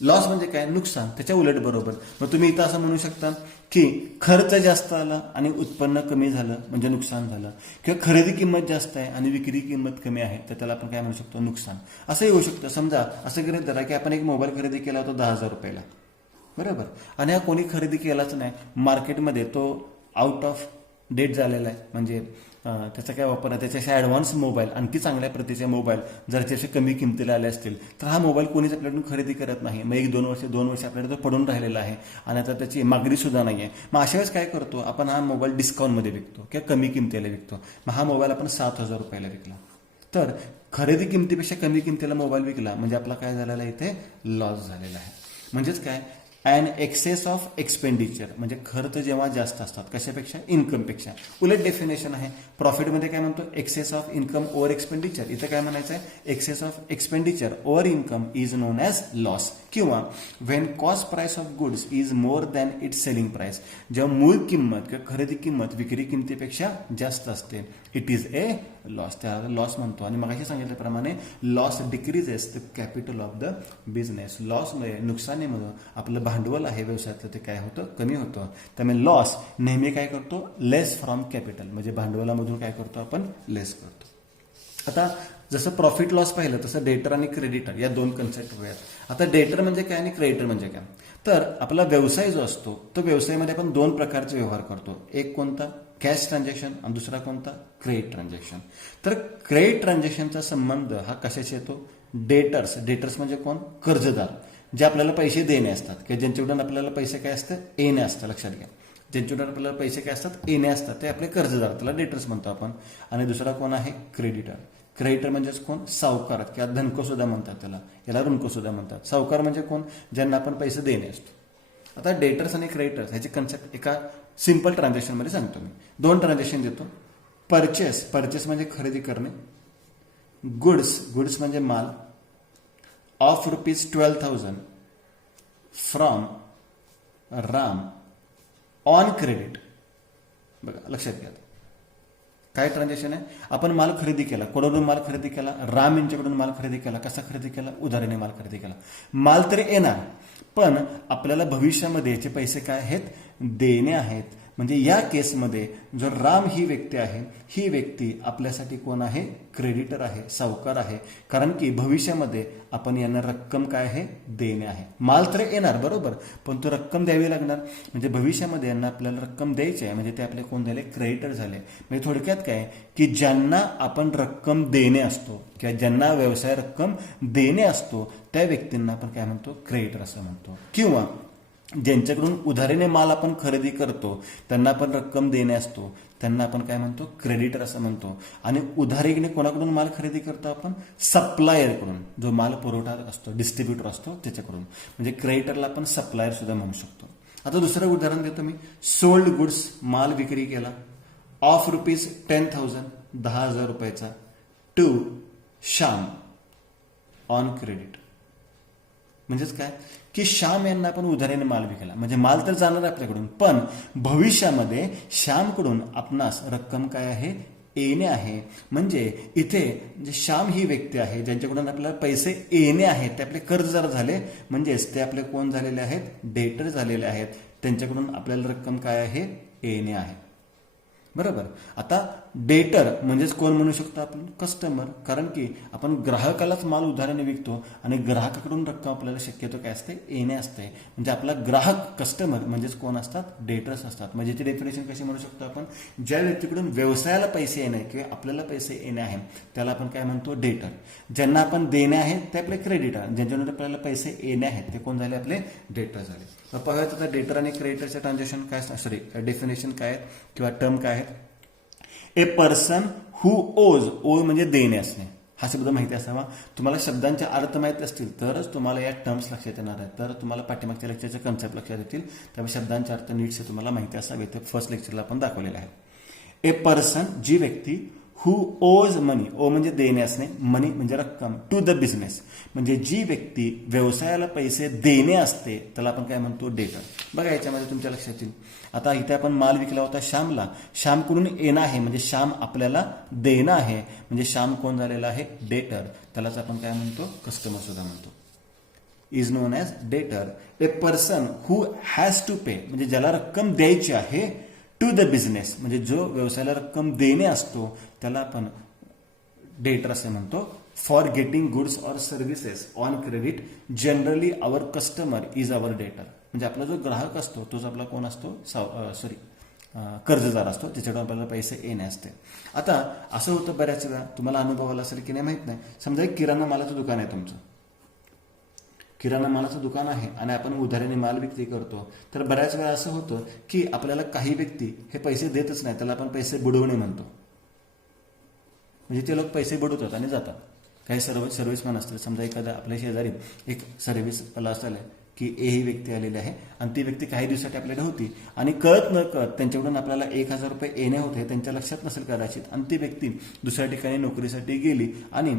लॉस म्हणजे काय? नुकसान. त्याच्या उलट बरोबर. मग तुम्ही इथं असं म्हणू शकता की खर्च जास्त आला आणि उत्पन्न कमी झालं म्हणजे नुकसान झालं, किंवा खरेदी किंमत जास्त आहे आणि विक्री किंमत कमी आहे तर त्याला आपण काय म्हणू शकतो? नुकसान. असंही होऊ शकतं. समजा असं गृहीत धरा की आपण एक मोबाईल खरेदी केला होता 10,000 रुपयाला, बरोबर, आणि हा कोणी खरेदी केलाच नाही, मार्केटमध्ये तो आउट ऑफ डेट झालेला आहे, म्हणजे त्याचा काय वापर आहे, त्याच्याशी ॲडव्हान्स मोबाईल, आणखी चांगल्या प्रतीचे मोबाईल जर त्याचे कमी किमतीला आले असतील तर हा मोबाईल कोणीच आपल्याकडून खरेदी करत नाही. मग 1-2 वर्ष आपल्याकडे तो पडून राहिलेला आहे आणि आता त्याची मागणी सुद्धा नाही आहे. मग अशा वेळेस काय करतो आपण? हा मोबाईल डिस्काउंटमध्ये विकतो किंवा कमी किमतीला विकतो. मग हा मोबाईल आपण 7,000 रुपयाला विकला तर खरेदी किमतीपेक्षा कमी किमतीला मोबाईल विकला म्हणजे आपला काय झालेला आहे? इथे लॉस झालेला आहे. म्हणजेच काय? अँड एक्सेस ऑफ एक्सपेंडिचर म्हणजे खर्च जेव्हा जास्त असतात कशापेक्षा इन्कमपेक्षा. उलट डेफिनेशन आहे प्रॉफिटमध्ये काय म्हणतो excess of income over expenditure. इथं काय म्हणायचं आहे excess of expenditure over income is known as loss. किंवा when cost price of goods is more than its selling price जेव्हा मूळ किंमत किंवा खरेदी किंमत विक्री किमतीपेक्षा जास्त असते इट इज ए लॉस. त्याला लॉस म्हणतो. आणि मगाशी सांगितल्याप्रमाणे loss decreases the capital of the business. लॉसमुळे नुकसानीमुळे आपलं भांडवल आहे व्यवसायातलं ते काय होतं कमी होतं. त्यामुळे लॉस नेहमी काय करतो लेस फ्रॉम कॅपिटल म्हणजे भांडवलामधून काय करतो आपण लेस करतो. आता जसं प्रॉफिट लॉस पाहिलं तसं डेटर आणि क्रेडिटर या दोन कन्सेप्ट वेगळ्या. आता डेटर म्हणजे काय आणि क्रेडिटर म्हणजे काय. तर आपला व्यवसाय जो असतो तो व्यवसायामध्ये आपण दोन प्रकारचे व्यवहार करतो. एक कोणता कॅश ट्रान्झॅक्शन आणि दुसरा कोणता क्रेडिट ट्रान्झॅक्शन. तर क्रेडिट ट्रान्झॅक्शनचा संबंध हा कशाशी येतो डेटर्स. डेटर्स म्हणजे कोण कर्जदार जे आपल्याला पैसे देणे असतात किंवा ज्यांच्याकडून आपल्याला पैसे काय असतं येणे असतं. लक्षात घ्या ज्यांच्याकडून आपल्याला पैसे काय असतात येणे असतात ते आपले कर्जदार त्याला डेटर्स म्हणतो आपण. आणि दुसरा कोण आहे क्रेडिटर. क्रेडिटर म्हणजेच कोण सावकार किंवा धनको सुद्धा म्हणतात त्याला याला ऋणको सुद्धा म्हणतात. सावकार म्हणजे कोण ज्यांना आपण पैसे देणे असतो. आता डेटर्स आणि क्रेडिटर्स ह्याची कन्सेप्ट एका सिंपल ट्रान्झॅक्शनमध्ये सांगतो मी. दोन ट्रान्झॅक्शन देतो. परचेस म्हणजे खरेदी करणे. गुड्स म्हणजे माल of ₹12,000 from Ram on credit. बघा लक्षात घ्या काय ट्रान्झॅक्शन आहे. आपण माल खरेदी केला. कोणाकडून माल खरेदी केला राम यांच्याकडून माल खरेदी केला. कसा खरेदी केला उधारीने माल खरेदी केला. माल तर येणार पण आपल्याला भविष्यामध्ये याचे पैसे काय आहेत देणे आहेत. म्हणजे या केसमध्ये जो राम ही व्यक्ती आहे ही व्यक्ती आपल्यासाठी कोण आहे क्रेडिटर आहे सावकार आहे. कारण की भविष्यामध्ये आपण यांना रक्कम काय आहे देणे आहे. माल तर येणार बरोबर पण तो रक्कम द्यावी लागणार म्हणजे भविष्यामध्ये यांना आपल्याला रक्कम द्यायची आहे म्हणजे ते आपले कोण झाले क्रेडिटर झाले. म्हणजे थोडक्यात काय की ज्यांना आपण रक्कम देणे असतो किंवा ज्यांना व्यवसाय रक्कम देणे असतो त्या व्यक्तींना आपण काय म्हणतो क्रेडिटर असं म्हणतो. किंवा ज्यांच्याकडून उधारीने माल आपण खरेदी करतो त्यांना आपण रक्कम देणे असतो त्यांना आपण काय म्हणतो क्रेडिटर असं म्हणतो. आणि उधारीने कोणाकडून माल खरेदी करतो आपण सप्लायरकडून जो माल पुरवठा असतो डिस्ट्रीब्युटर असतो त्याच्याकडून. म्हणजे क्रेडिटरला आपण सप्लायर सुद्धा म्हणू शकतो. आता दुसरं उदाहरण देतो मी. सोल्ड गुड्स माल विक्री केला of ₹10,000 ₹10,000 to Shyam on credit. म्हणजेच काय की श्याम यांना आपण उधारीने माल विकला म्हणजे माल तर जाणार आपल्याकडून पण भविष्यामध्ये श्यामकडून आपणास रक्कम काय आहे येणे आहे. म्हणजे इथे जे श्याम ही व्यक्ती आहे ज्यांच्याकडून आपल्याला पैसे येणे आहेत ते आपले कर्जदार झाले म्हणजेच ते आपले कोण झालेले आहेत डेटर झालेले आहेत. त्यांच्याकडून आपल्याला रक्कम काय आहे येणे आहे बरोबर. आता डेटर म्हणजेच कोण म्हणू शकतो आपण कस्टमर. कारण की आपण ग्राहकालाच माल उधाराने विकतो आणि ग्राहकाकडून रक्कम आपल्याला शक्यतो काय असते येणे असते. म्हणजे आपला ग्राहक कस्टमर म्हणजेच कोण असतात डेटर्स असतात. म्हणजे याची डेफिनेशन कशी म्हणू शकतो आपण ज्या व्यक्तीकडून व्यवसायाला पैसे येणे किंवा आपल्याला पैसे येणे आहे त्याला आपण काय म्हणतो डेटर. ज्यांना आपण देणे आहेत ते आपले क्रेडिटर. ज्यांच्याकडून आपल्याला पैसे येणे आहेत ते कोण झाले आपले डेटर झाले. तर पाहूयात आता डेटर आणि क्रेडिटरचे ट्रान्झॅक्शन काय डेफिनेशन काय आहेत किंवा टर्म काय आहेत. ए पर्सन हु ओज म्हणजे देणे असणे हा शब्द माहिती असावा. तुम्हाला शब्दांचे अर्थ माहिती असतील तरच तुम्हाला या टर्म्स लक्षात येणार आहेत. तर तुम्हाला पाठीमागच्या लेक्चरचे कन्सेप्ट लक्षात येतील. त्यामुळे शब्दांचे अर्थ नीटसे तुम्हाला माहिती असावे. ते फर्स्ट लेक्चरला आपण दाखवलेलं आहे. ए पर्सन जी व्यक्ती हु ओज मनी ओ म्हणजे देणे असणे मनी म्हणजे रक्कम टू द बिझनेस म्हणजे जी व्यक्ती व्यवसायाला पैसे देणे असते त्याला आपण काय म्हणतो डेटर. बघा याच्यामध्ये तुमच्या लक्षात येईल. आता इथे आपण माल विकला होता श्यामला. श्यामकडून येणं आहे म्हणजे श्याम आपल्याला देणं आहे म्हणजे श्याम कोण झालेला आहे डेटर. त्यालाच आपण काय म्हणतो कस्टमर सुद्धा म्हणतो. Is known as debtor. A person who has to pay म्हणजे ज्याला रक्कम द्यायची आहे टू द बिझनेस म्हणजे जो व्यवसायाला रक्कम देणे असतो त्याला आपण डेटर असे म्हणतो. For getting goods or services on credit generally our customer is our debtor. म्हणजे आपला जो ग्राहक असतो तोच आपला कोण असतो कर्जदार असतो त्याच्याकडून आपल्याला पैसे येणे असते. आता असं होतं बऱ्याच वेळा तुम्हाला अनुभव आला असेल की नाही माहित नाही. समजा एक किराणा मालाचं दुकान आहे तुमचं. किराणा मालाचं दुकान आहे आणि आपण उधारीने माल विक्री करतो. तर बऱ्याच वेळा असं होतं की आपल्याला काही व्यक्ती हे पैसे देतच नाही त्याला आपण पैसे बुडवणे म्हणतो. म्हणजे ते लोक पैसे बुडवतात आणि जातात. काही सर्व्हिसमॅन असतात. समजा एखादा आपल्या शेजारी एक सर्व्हिसवाला असेल की ए ही व्यक्ती आलेली आहे आणि ती व्यक्ती काही दिवसासाठी आपल्याकडे होती आणि कळत न कळत त्यांच्याकडून आपल्याला 1,000 रुपये येणे होते, त्यांच्या लक्षात नसेल कदाचित, आणि ती व्यक्ती दुसऱ्या ठिकाणी नोकरीसाठी गेली आणि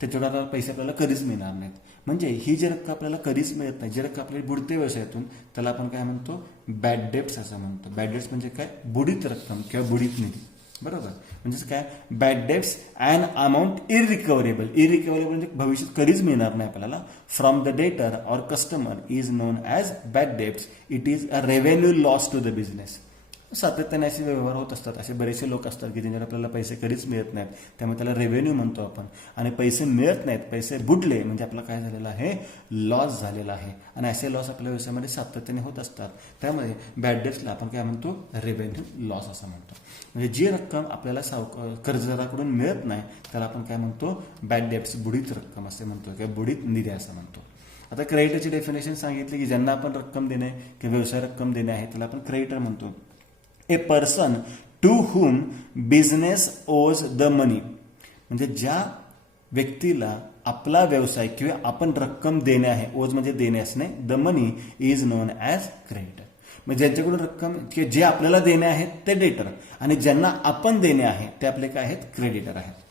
त्याच्यावर आता पैसे आपल्याला कधीच मिळणार नाहीत. म्हणजे ही जी रक्कम आपल्याला कधीच मिळत नाही, जी रक्कम आपल्याला बुडते व्यवसायातून, त्याला आपण काय म्हणतो, बॅड डेब्ट्स असं म्हणतो. बॅड डेब्ट्स म्हणजे काय, बुडीत रक्कम किंवा बुडीत निधी. बरोबर, म्हणजेच काय, bad debts and amount irrecoverable. Irrecoverable म्हणजे भविष्यात कधीच मिळणार नाही आपल्याला. From the debtor or customer is known as bad debts. It is a revenue loss to the business. सातत्याने असे व्यवहार होत असतात. असे बरेचसे लोक असतात की ज्यांच्यावर आपल्याला पैसे कधीच मिळत नाहीत, त्यामुळे त्याला रेव्हेन्यू म्हणतो आपण. आणि पैसे मिळत नाहीत, पैसे बुडले म्हणजे आपला काय झालेला आहे, लॉस झालेला आहे. आणि असे लॉस आपल्या व्यवसायामध्ये सातत्याने होत असतात. त्यामुळे बॅड डेब्ट्सला आपण काय म्हणतो, रेव्हेन्यू लॉस असं म्हणतो. म्हणजे जी रक्कम आपल्याला कर्जदाराकडून मिळत नाही त्याला आपण काय म्हणतो, बॅड डेब्ट्स, बुडीत रक्कम असे म्हणतो किंवा बुडीत निधी असं म्हणतो. आता क्रेडिटरची डेफिनेशन सांगितली की ज्यांना आपण रक्कम देणे किंवा व्यवसाय रक्कम देणे आहे त्याला आपण क्रेडिटर म्हणतो. A person to whom business owes the money. म्हणजे ज्या व्यक्तीला आपला व्यवसाय किंवा आपण रक्कम देणे आहे, ओज म्हणजे देणे असणे, the money is known as creditor. म्हणजे ज्यांच्याकडून रक्कम जे आपल्याला देणे आहेत ते डेटर आणि ज्यांना आपण देणे आहे ते आपले काय आहेत, क्रेडिटर आहेत.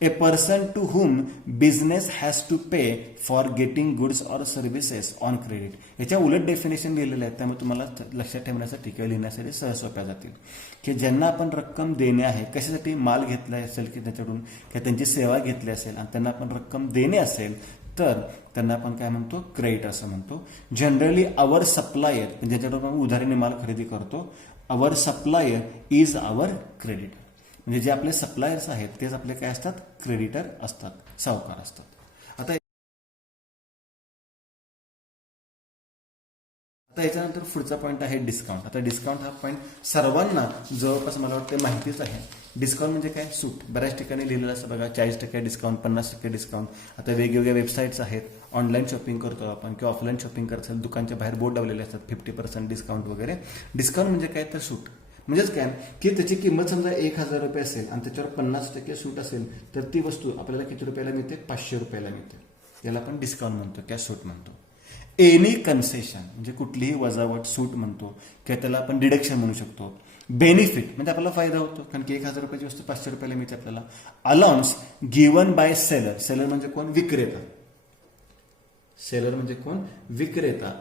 A person to whom business has to pay for getting goods or services on credit. याच्या उलट डेफिनेशन लिहिलेलं आहे, त्यामुळे तुम्हाला लक्षात ठेवण्यासाठी किंवा लिहिण्यासाठी सहज सोप्या जातील. की ज्यांना आपण रक्कम देणे आहे, कशासाठी, माल घेतला असेल की त्याच्याकडून किंवा त्यांची सेवा घेतली असेल आणि त्यांना आपण रक्कम देणे असेल तर त्यांना आपण काय म्हणतो, क्रेडिट असं म्हणतो. जनरली आवर सप्लायर, ज्याच्याकडून आपण उधारीने माल खरेदी करतो, आवर सप्लायर इज आवर क्रेडिटर. म्हणजे जे आपले सप्लायर्स आहेत तेच आपले काय असतात, क्रेडिटर असतात, सावकार असतात. आता याच्यानंतर पुढचा पॉईंट आहे डिस्काउंट. आता डिस्काउंट हा पॉईंट सर्वांना जवळपास मला वाटतं माहितीच आहे. डिस्काउंट म्हणजे काय, सूट. बऱ्याच ठिकाणी लिहिलेलं असं बघा, 40% डिस्काउंट, 50% डिस्काउंट. आता वेगवेगळ्या वेबसाईट्स आहेत, ऑनलाईन शॉपिंग करतो आपण किंवा ऑफलाईन शॉपिंग करत असेल, दुकानच्या बाहेर बोर्ड लावलेले असतात 50% डिस्काउंट वगैरे. डिस्काउंट म्हणजे काय, तर सूट. म्हणजेच काय की त्याची किंमत समजा 1,000 रुपये असेल आणि त्याच्यावर 50% सूट असेल तर ती वस्तू आपल्याला किती रुपयाला मिळते, 500 रुपयाला मिळते. याला आपण डिस्काउंट म्हणतो किंवा सूट म्हणतो. एनी कन्सेशन म्हणजे कुठलीही वजावट, सूट म्हणतो किंवा त्याला आपण डिडक्शन म्हणू शकतो. बेनिफिट म्हणजे आपल्याला फायदा होतो, कारण की 1,000 रुपयाची वस्तू 500 रुपयाला मिळते आपल्याला. Allowance given by seller. Seller म्हणजे कोण, विक्रेता. सेलर म्हणजे कोण, विक्रेता.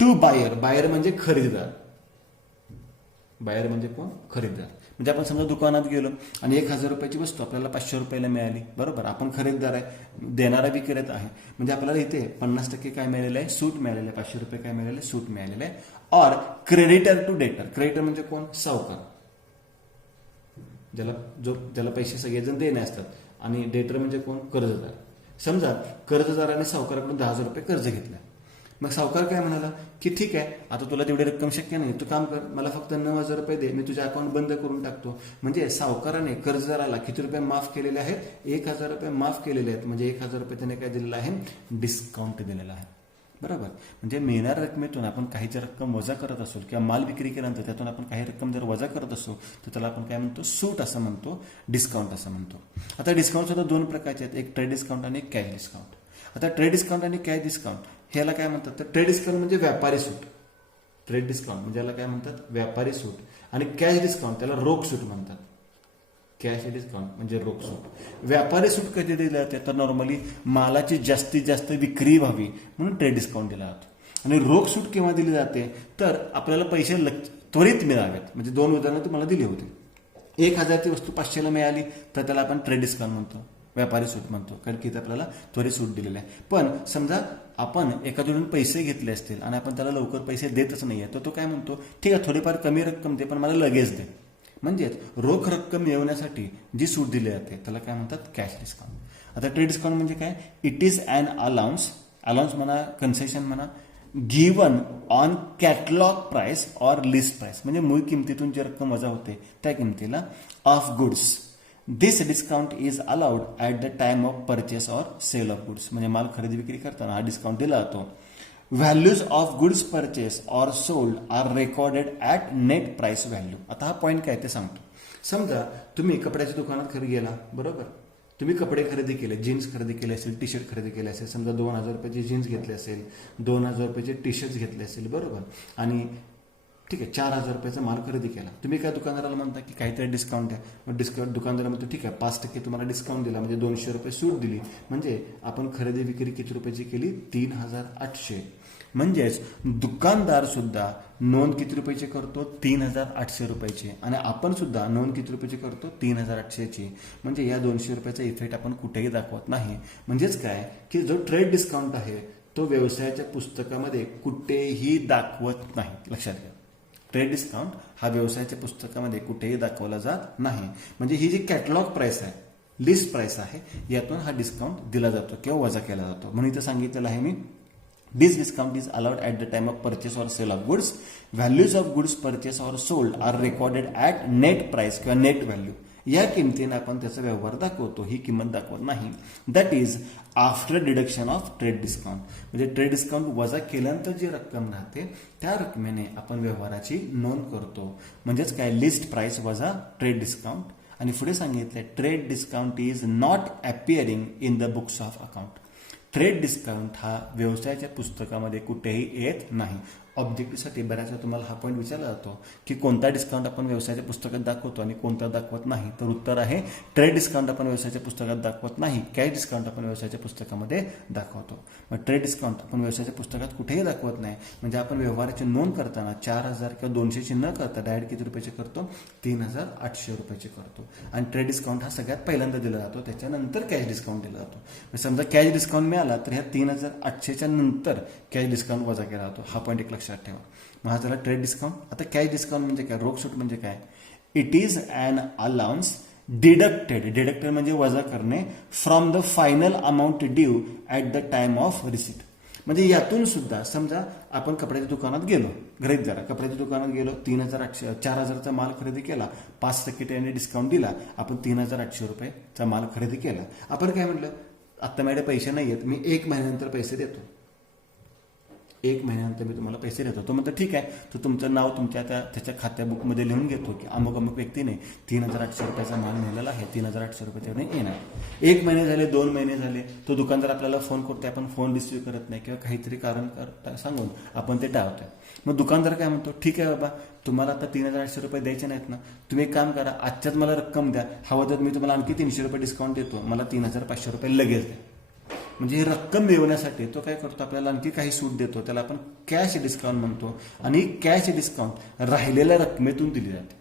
To buyer. बायर म्हणजे खरेदीदार. बायर म्हणजे कोण, खरेदीदार. म्हणजे आपण समजा दुकानात गेलो आणि 1,000 रुपयाची वस्तू आपल्याला 500 रुपयाला मिळाली, बरोबर. आपण खरेदीदार आहे, देणारा विक्रेता आहे, म्हणजे आपल्याला इथे 50% काय मिळालेलं आहे, सूट मिळालेलं आहे. 500 रुपये काय मिळालेलं आहे, सूट मिळालेलं आहे. ऑर क्रेडिटर टू डेटर. क्रेडिटर म्हणजे कोण, सावकार. ज्याला पैसे सगळेजण देणे असतात. आणि डेटर म्हणजे कोण, कर्जदार. समजा कर्जदाराने सावकाराकडून 10,000 रुपये कर्ज घेतलं. मग सावकार काय म्हणाला की ठीक आहे, आता तुला तेवढी रक्कम शक्य नाही, तू काम कर, मला फक्त 9,000 रुपये दे, मी तुझे अकाउंट बंद करून टाकतो. म्हणजे सावकाराने कर्जदाराला किती रुपये माफ केलेले आहेत, 1,000 रुपये माफ केलेले आहेत. म्हणजे 1,000 रुपये त्याने काय दिलेलं आहे, डिस्काउंट दिलेला आहे, बरोबर. म्हणजे मिळणाऱ्या रकमेतून आपण काही जर रक्कम वजा करत असो किंवा माल विक्री केल्यानंतर त्यातून आपण काही रक्कम जर वजा करत असो तर त्याला आपण काय म्हणतो, सूट असं म्हणतो, डिस्काउंट असं म्हणतो. आता डिस्काउंट सुद्धा 2 प्रकारचे आहेत, एक ट्रेड डिस्काउंट आणि एक कॅश डिस्काउंट. आता ट्रेड डिस्काउंट आणि कॅश डिस्काउंट ह्याला काय म्हणतात, तर ट्रेड डिस्काउंट म्हणजे व्यापारी सूट. ट्रेड डिस्काउंट म्हणजे याला काय म्हणतात, व्यापारी सूट. आणि कॅश डिस्काउंट त्याला रोख सूट म्हणतात. कॅश डिस्काउंट म्हणजे रोख सूट. व्यापारी सूट कधी दिली जाते, तर नॉर्मली मालाची जास्तीत जास्त विक्री व्हावी म्हणून ट्रेड डिस्काउंट दिला जातो. आणि रोख सूट केव्हा दिली जाते, तर आपल्याला पैसे त्वरित मिळावेत. म्हणजे 2 उदाहरणं तुम्हाला दिली होती. 1,000ची वस्तू 500ला मिळाली तर त्याला आपण ट्रेड डिस्काउंट म्हणतो, व्यापारी सूट म्हणतो, कारण की आपल्याला त्वरित सूट दिलेली आहे. पण समजा आपण एखाद्याकडून पैसे घेतले असतील आणि आपण त्याला लवकर पैसे देतच नाहीये, तर तो काय म्हणतो, ठीक आहे थोडीफार कमी रक्कम दे पण मला लगेच दे. म्हणजेच रोख रक्कम मिळवण्यासाठी जी सूट दिली जाते त्याला काय म्हणतात, कॅश डिस्काउंट. आता ट्रेड डिस्काउंट म्हणजे काय, it is an allowance. Allowance म्हणा, कन्सेशन म्हणा, given on catalogue price or list price. म्हणजे मूळ किमतीतून जी रक्कम वजा होते त्या किमतीला, of goods. This discount is allowed at the time of purchase or sale of goods. म्हणजे माल खरेदी विक्री करताना हा डिस्काउंट दिला जातो. Values of goods purchase or sold are recorded at net price value. आता हा पॉईंट काय ते सांगतो. समजा तुम्ही कपड्याच्या दुकानात खरेदी गेला, बरोबर, तुम्ही कपडे खरेदी केले, जीन्स खरेदी केले असेल, टी शर्ट खरेदी केले असेल, समजा 2,000 रुपयाची जीन्स घेतली असेल, 2,000 रुपयाचे टी शर्ट्स घेतले असेल, बरोबर, आणि ठीक आहे 4,000 रुपयाचा माल खरेदी केला. तुम्ही काय दुकानदाराला म्हणता की काहीतरी डिस्काउंट आहे, मग डिस्काउंट दुकानदार म्हणतो ठीक आहे 5% तुम्हाला डिस्काउंट दिला, म्हणजे 200 रुपये सूट दिली, म्हणजे आपण खरेदी विक्री किती रुपयाची केली, 3,800. म्हणजेच दुकानदार सुद्धा नोंद किती रुपयाची करतो, 3,800 रुपयाची, आणि आपण सुद्धा नोंद किती रुपयाची करतो, 3,800ची. म्हणजे या 200 रुपयाचा इफेक्ट आपण कुठेही दाखवत नाही. म्हणजेच काय की जो ट्रेड डिस्काउंट आहे तो व्यवसायाच्या पुस्तकामध्ये कुठेही दाखवत नाही. लक्षात घ्या, ट्रेड डिस्काउंट हा व्यवसायाच्या पुस्तकामध्ये कुठेही दाखवला जात नाही. म्हणजे ही जी कॅटलॉग प्राइस आहे, लिस्ट प्राइस आहे, यातून हा डिस्काउंट दिला जातो किंवा वजा केला जातो. म्हणून इथं सांगितलेलं आहे मी, this discount is allowed at the time of purchase or sale of goods. Values of goods purchase or sold are recorded at net price किंवा नेट व्हॅल्यू. या किमतीने आपण त्याचा व्यवहार दाखवतो, ही किंमत दाखवत नाही. That is after deduction of trade discount. म्हणजे ट्रेड डिस्काउंट वजा केल्यानंतर जी रक्कम राहते त्या रकमेने आपण व्यवहाराची नोंद करतो. म्हणजेच काय, लिस्ट प्राइस वजा ट्रेड डिस्काउंट. आणि पुढे सांगितलं, trade discount is not appearing in the books of account. Trade discount हा व्यवसायाच्या पुस्तकामध्ये कुठेही येत नाही. ऑब्जेक्टिव्हसाठी बऱ्याच वेळा तुम्हाला हा पॉईंट विचारला जातो की कोणता डिस्काउंट आपण व्यवसायाच्या पुस्तकात दाखवतो आणि कोणता दाखवत नाही. तर उत्तर आहे ट्रेड डिस्काउंट आपण व्यवसायाच्या पुस्तकात दाखवत नाही, कॅश डिस्काउंट आपण व्यवसायाच्या पुस्तकामध्ये दाखवतो. मग ट्रेड डिस्काउंट आपण व्यवसायाच्या पुस्तकात कुठेही दाखवत नाही. म्हणजे आपण व्यवहाराची नोंद करताना 4,000 किंवा 200ची न करता डायरेक्ट किती रुपयाचे करतो, 3,800 रुपयाचे करतो. आणि ट्रेड डिस्काउंट हा सगळ्यात पहिल्यांदा दिला जातो, त्याच्यानंतर कॅश डिस्काउंट दिला जातो. समजा कॅश डिस्काउंट मिळाला तर ह्या 3,800च्या नंतर कॅश डिस्काउंट वजा केला जातो. हा पॉईंट एक लक्षात ठेवा. मग हा झाला ट्रेड डिस्काउंट. आता कॅश डिस्काउंट म्हणजे काय, रोख सूट म्हणजे काय, it is an allowance deducted म्हणजे वजा करणे from the final amount due at the time of receipt. म्हणजे यातून सुद्धा समजा आपण कपड्याच्या दुकानात गेलो, गृहीत धरा कपड्याच्या दुकानात गेलो, 4,000चा माल खरेदी केला, 5% त्याने डिस्काउंट दिला, आपण 3,800 रुपयेचा माल खरेदी केला. आपण काय म्हटलं, आत्ता माझ्याकडे पैसे नाही आहेत, मी 1 महिन्यानंतर पैसे देतो, 1 महिन्यानंतर मी तुम्हाला पैसे देतो. तो म्हणतो ठीक आहे, तो तुमचं नाव तुमच्या त्याच्या खात्या बुकमध्ये लिहून घेतो की अमुक अमुक व्यक्तीने 3,800 रुपयाचा माल नेलेला आहे, 3,800 रुपये त्याने येणार. 1 महिने झाले, 2 महिने झाले, तो दुकानदार आपल्याला फोन करतोय, आपण फोन रिसिव्ह करत नाही किंवा काहीतरी कारण सांगून आपण ते टाळतोय. मग दुकानदार काय म्हणतो, ठीक आहे बाबा, तुम्हाला आता 3,800 रुपये द्यायचे नाहीत ना, तुम्ही एक काम करा, आजच्याच मला रक्कम द्या, हवं तर मी तुम्हाला आणखी 300 रुपये डिस्काउंट देतो, मला 3,500 रुपये लगेच द्या. म्हणजे ही रक्कम मिळवण्यासाठी तो काय करतो, आपल्याला आणखी काही सूट देतो, त्याला आपण कॅश डिस्काउंट म्हणतो. आणि कॅश डिस्काउंट राहिलेल्या रकमेतून दिली जाते.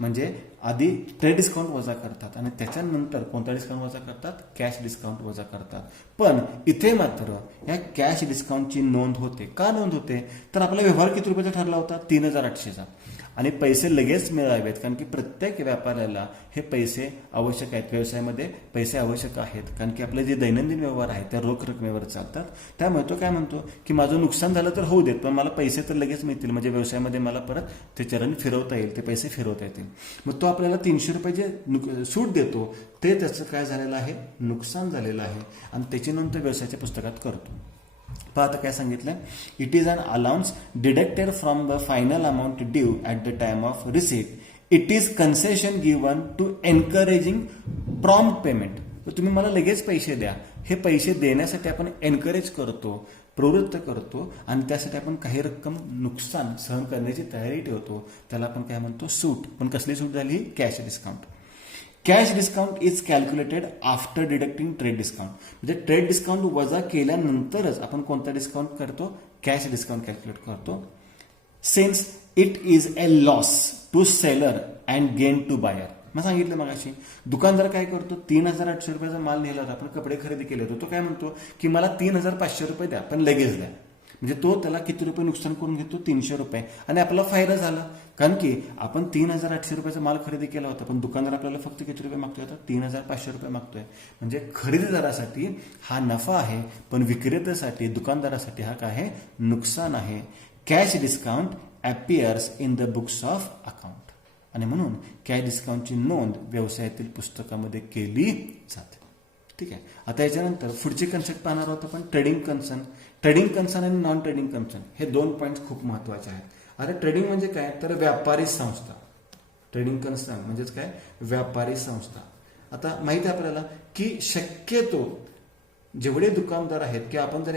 म्हणजे आधी ट्रेड डिस्काउंट वजा करतात आणि त्याच्यानंतर कोणता डिस्काउंट वजा करतात, कॅश डिस्काउंट वजा करतात. पण इथे मात्र या कॅश डिस्काउंटची नोंद होते. का नोंद होते, तर आपला व्यवहार किती रुपयाचा ठरला होता, 3,800चा, आणि पैसे लगेच मिळावेत, कारण की प्रत्येक व्यापाऱ्याला हे पैसे आवश्यक आहेत, व्यवसायामध्ये पैसे आवश्यक आहेत, कारण की आपले जे दैनंदिन व्यवहार आहेत त्या रोख रकमेवर चालतात. त्यामुळे तो काय म्हणतो की माझं नुकसान झालं तर होऊ देत, पण मला पैसे तर लगेच मिळतील, म्हणजे व्यवसायामध्ये मला परत ते चरण फिरवता येईल, ते पैसे फिरवता येतील. मग तो आपल्याला 300 रुपये जे सूट देतो ते त्याचं काय झालेलं आहे, नुकसान झालेलं आहे, आणि त्याची नोंद तो व्यवसायाच्या पुस्तकात करतो. पहा आता काय सांगितलं, it is an allowance deducted from the final amount due at the time of receipt. It is concession given to encouraging prompt payment. तर तुम्ही मला लगेच पैसे द्या, हे पैसे देण्यासाठी आपण एनकरेज करतो, प्रवृत्त करतो, आणि त्यासाठी आपण काही रक्कम नुकसान सहन करण्याची तयारी ठेवतो. त्याला आपण काय म्हणतो, सूट. पण कसली सूट झाली, cash discount. Cash discount is calculated after deducting trade discount. म्हणजे ट्रेड डिस्काउंट वजा केल्यानंतरच आपण कोणता डिस्काउंट करतो, कॅश डिस्काउंट कॅल्क्युलेट करतो. Since it is a loss to seller and gain to buyer. मग सांगितलं मगाशी, दुकानदार काय करतो, 3,800 रुपयाचा माल नेला होता, आपण कपडे खरेदी केले होते, तो काय म्हणतो की मला 3,500 रुपये द्या, पण लगेच द्या. म्हणजे तो त्याला किती रुपये नुकसान करून घेतो, 300 रुपये, आणि आपला फायदा झाला, कारण की आपण 3,800 रुपयाचा माल खरेदी केला होता, पण दुकानदार आपल्याला फक्त किती रुपये मागतोय, आता 3,500 रुपये मागतोय. म्हणजे खरेदीदारासाठी हा नफा आहे, पण विक्रेत्यासाठी, दुकानदारासाठी हा काय आहे, नुकसान आहे. Cash discount appears in the books of account. आणि म्हणून कॅश डिस्काउंटची नोंद व्यवसायातील पुस्तकामध्ये केली जाते. ठीक आहे. आता याच्यानंतर पुढचे कन्सेप्ट पाहणार आहोत आपण, ट्रेडिंग कन्सर्न. ट्रेडिंग कन्सर्न आणि नॉन ट्रेडिंग कन्सर्न हे 2 पॉईंट्स खूप महत्वाचे आहेत. आता ट्रेडिंग म्हणजे काय, तर व्यापारी संस्था. ट्रेडिंग कन्सर्न म्हणजेच काय, व्यापारी संस्था. आता माहिती आहे आपल्याला की शक्यतो जेवढे दुकानदार आहेत की आपण जर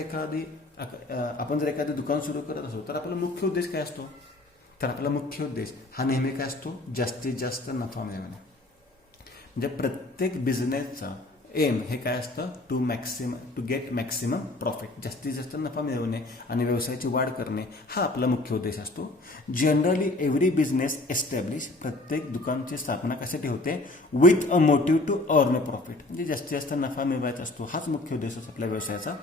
एखादी दुकान सुरू करत असो तर आपला मुख्य उद्देश काय असतो, तर आपला मुख्य उद्देश हा नेहमी काय असतो, जास्तीत जास्त नफा मिळवणे. म्हणजे प्रत्येक बिझनेसचा एम हे काय असतं, टू गेट मॅक्सिमम प्रॉफिट, जास्तीत जास्त नफा मिळवणे आणि व्यवसायाची वाढ करणे हा आपला मुख्य उद्देश असतो. जनरली एव्हरी बिझनेस एस्टॅब्लिश, प्रत्येक दुकानची स्थापना कशासाठी होते, with a motive to earn profit, म्हणजे जास्तीत जास्त नफा मिळवायचा असतो, हाच मुख्य उद्देश असतो आपल्या व्यवसायाचा.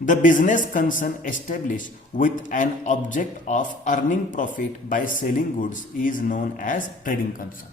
The business concern establish with an object of earning profit by selling goods is known as trading concern.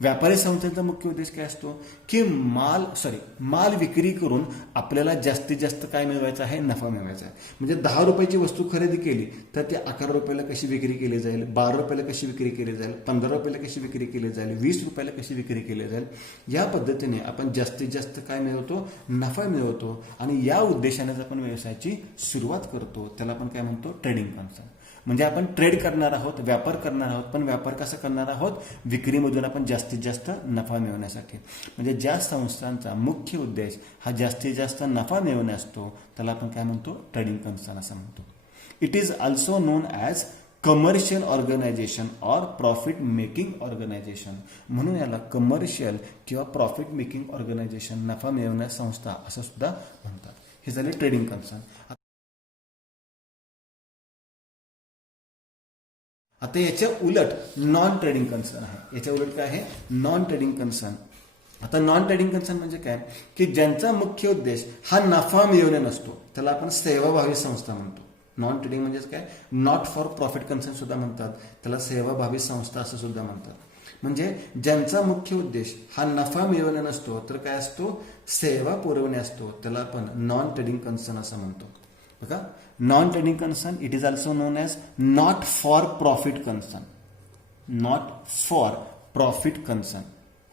व्यापारी संस्थेचा मुख्य उद्देश काय असतो की माल विक्री करून आपल्याला जास्तीत जास्त काय मिळवायचं आहे, नफा मिळवायचा आहे. म्हणजे 10 रुपयाची वस्तू खरेदी केली तर ती 11 रुपयाला कशी विक्री केली जाईल, 12 रुपयाला कशी विक्री केली जाईल, 15 रुपयाला कशी विक्री केली जाईल, 20 रुपयाला कशी विक्री केली जाईल. या पद्धतीने आपण जास्तीत जास्त काय मिळवतो, नफा मिळवतो आणि या उद्देशानेच आपण व्यवसायाची सुरुवात करतो. त्याला आपण काय म्हणतो, ट्रेडिंग कन्सर्न. म्हणजे आपण ट्रेड करणार आहोत, व्यापार करणार आहोत, पण व्यापार कसा करणार आहोत, विक्रीमधून आपण जास्तीत जास्त नफा मिळवण्यासाठी. म्हणजे ज्या संस्थांचा मुख्य उद्देश हा जास्तीत जास्त नफा मिळवणे असतो त्याला आपण काय म्हणतो, ट्रेडिंग कन्सर्न असं म्हणतो. It is also known as commercial organisation or profit making organisation. म्हणून याला कमर्शियल किंवा प्रॉफिट मेकिंग ऑर्गनायझेशन, नफा मिळवण्या संस्था असं सुद्धा म्हणतात. हे झाले ट्रेडिंग कन्सर्न. आता याच्या उलट नॉन ट्रेडिंग कन्सर्न आहे. याच्या उलट काय आहे, नॉन ट्रेडिंग कन्सर्न. आता नॉन ट्रेडिंग कन्सर्न म्हणजे काय की ज्यांचा मुख्य उद्देश हा नफा मिळवणे नसतो त्याला आपण सेवाभावी संस्था म्हणतो. नॉन ट्रेडिंग म्हणजेच काय, नॉट फॉर प्रॉफिट कन्सर्न सुद्धा म्हणतात, त्याला सेवाभावी संस्था असं सुद्धा म्हणतात. म्हणजे ज्यांचा मुख्य उद्देश हा नफा मिळवणे नसतो तर काय असतो, सेवा पुरवणे असतो, त्याला आपण नॉन ट्रेडिंग कन्सर्न असं म्हणतो. बघा, non trading concern it is also known as not for profit concern. Not for profit concern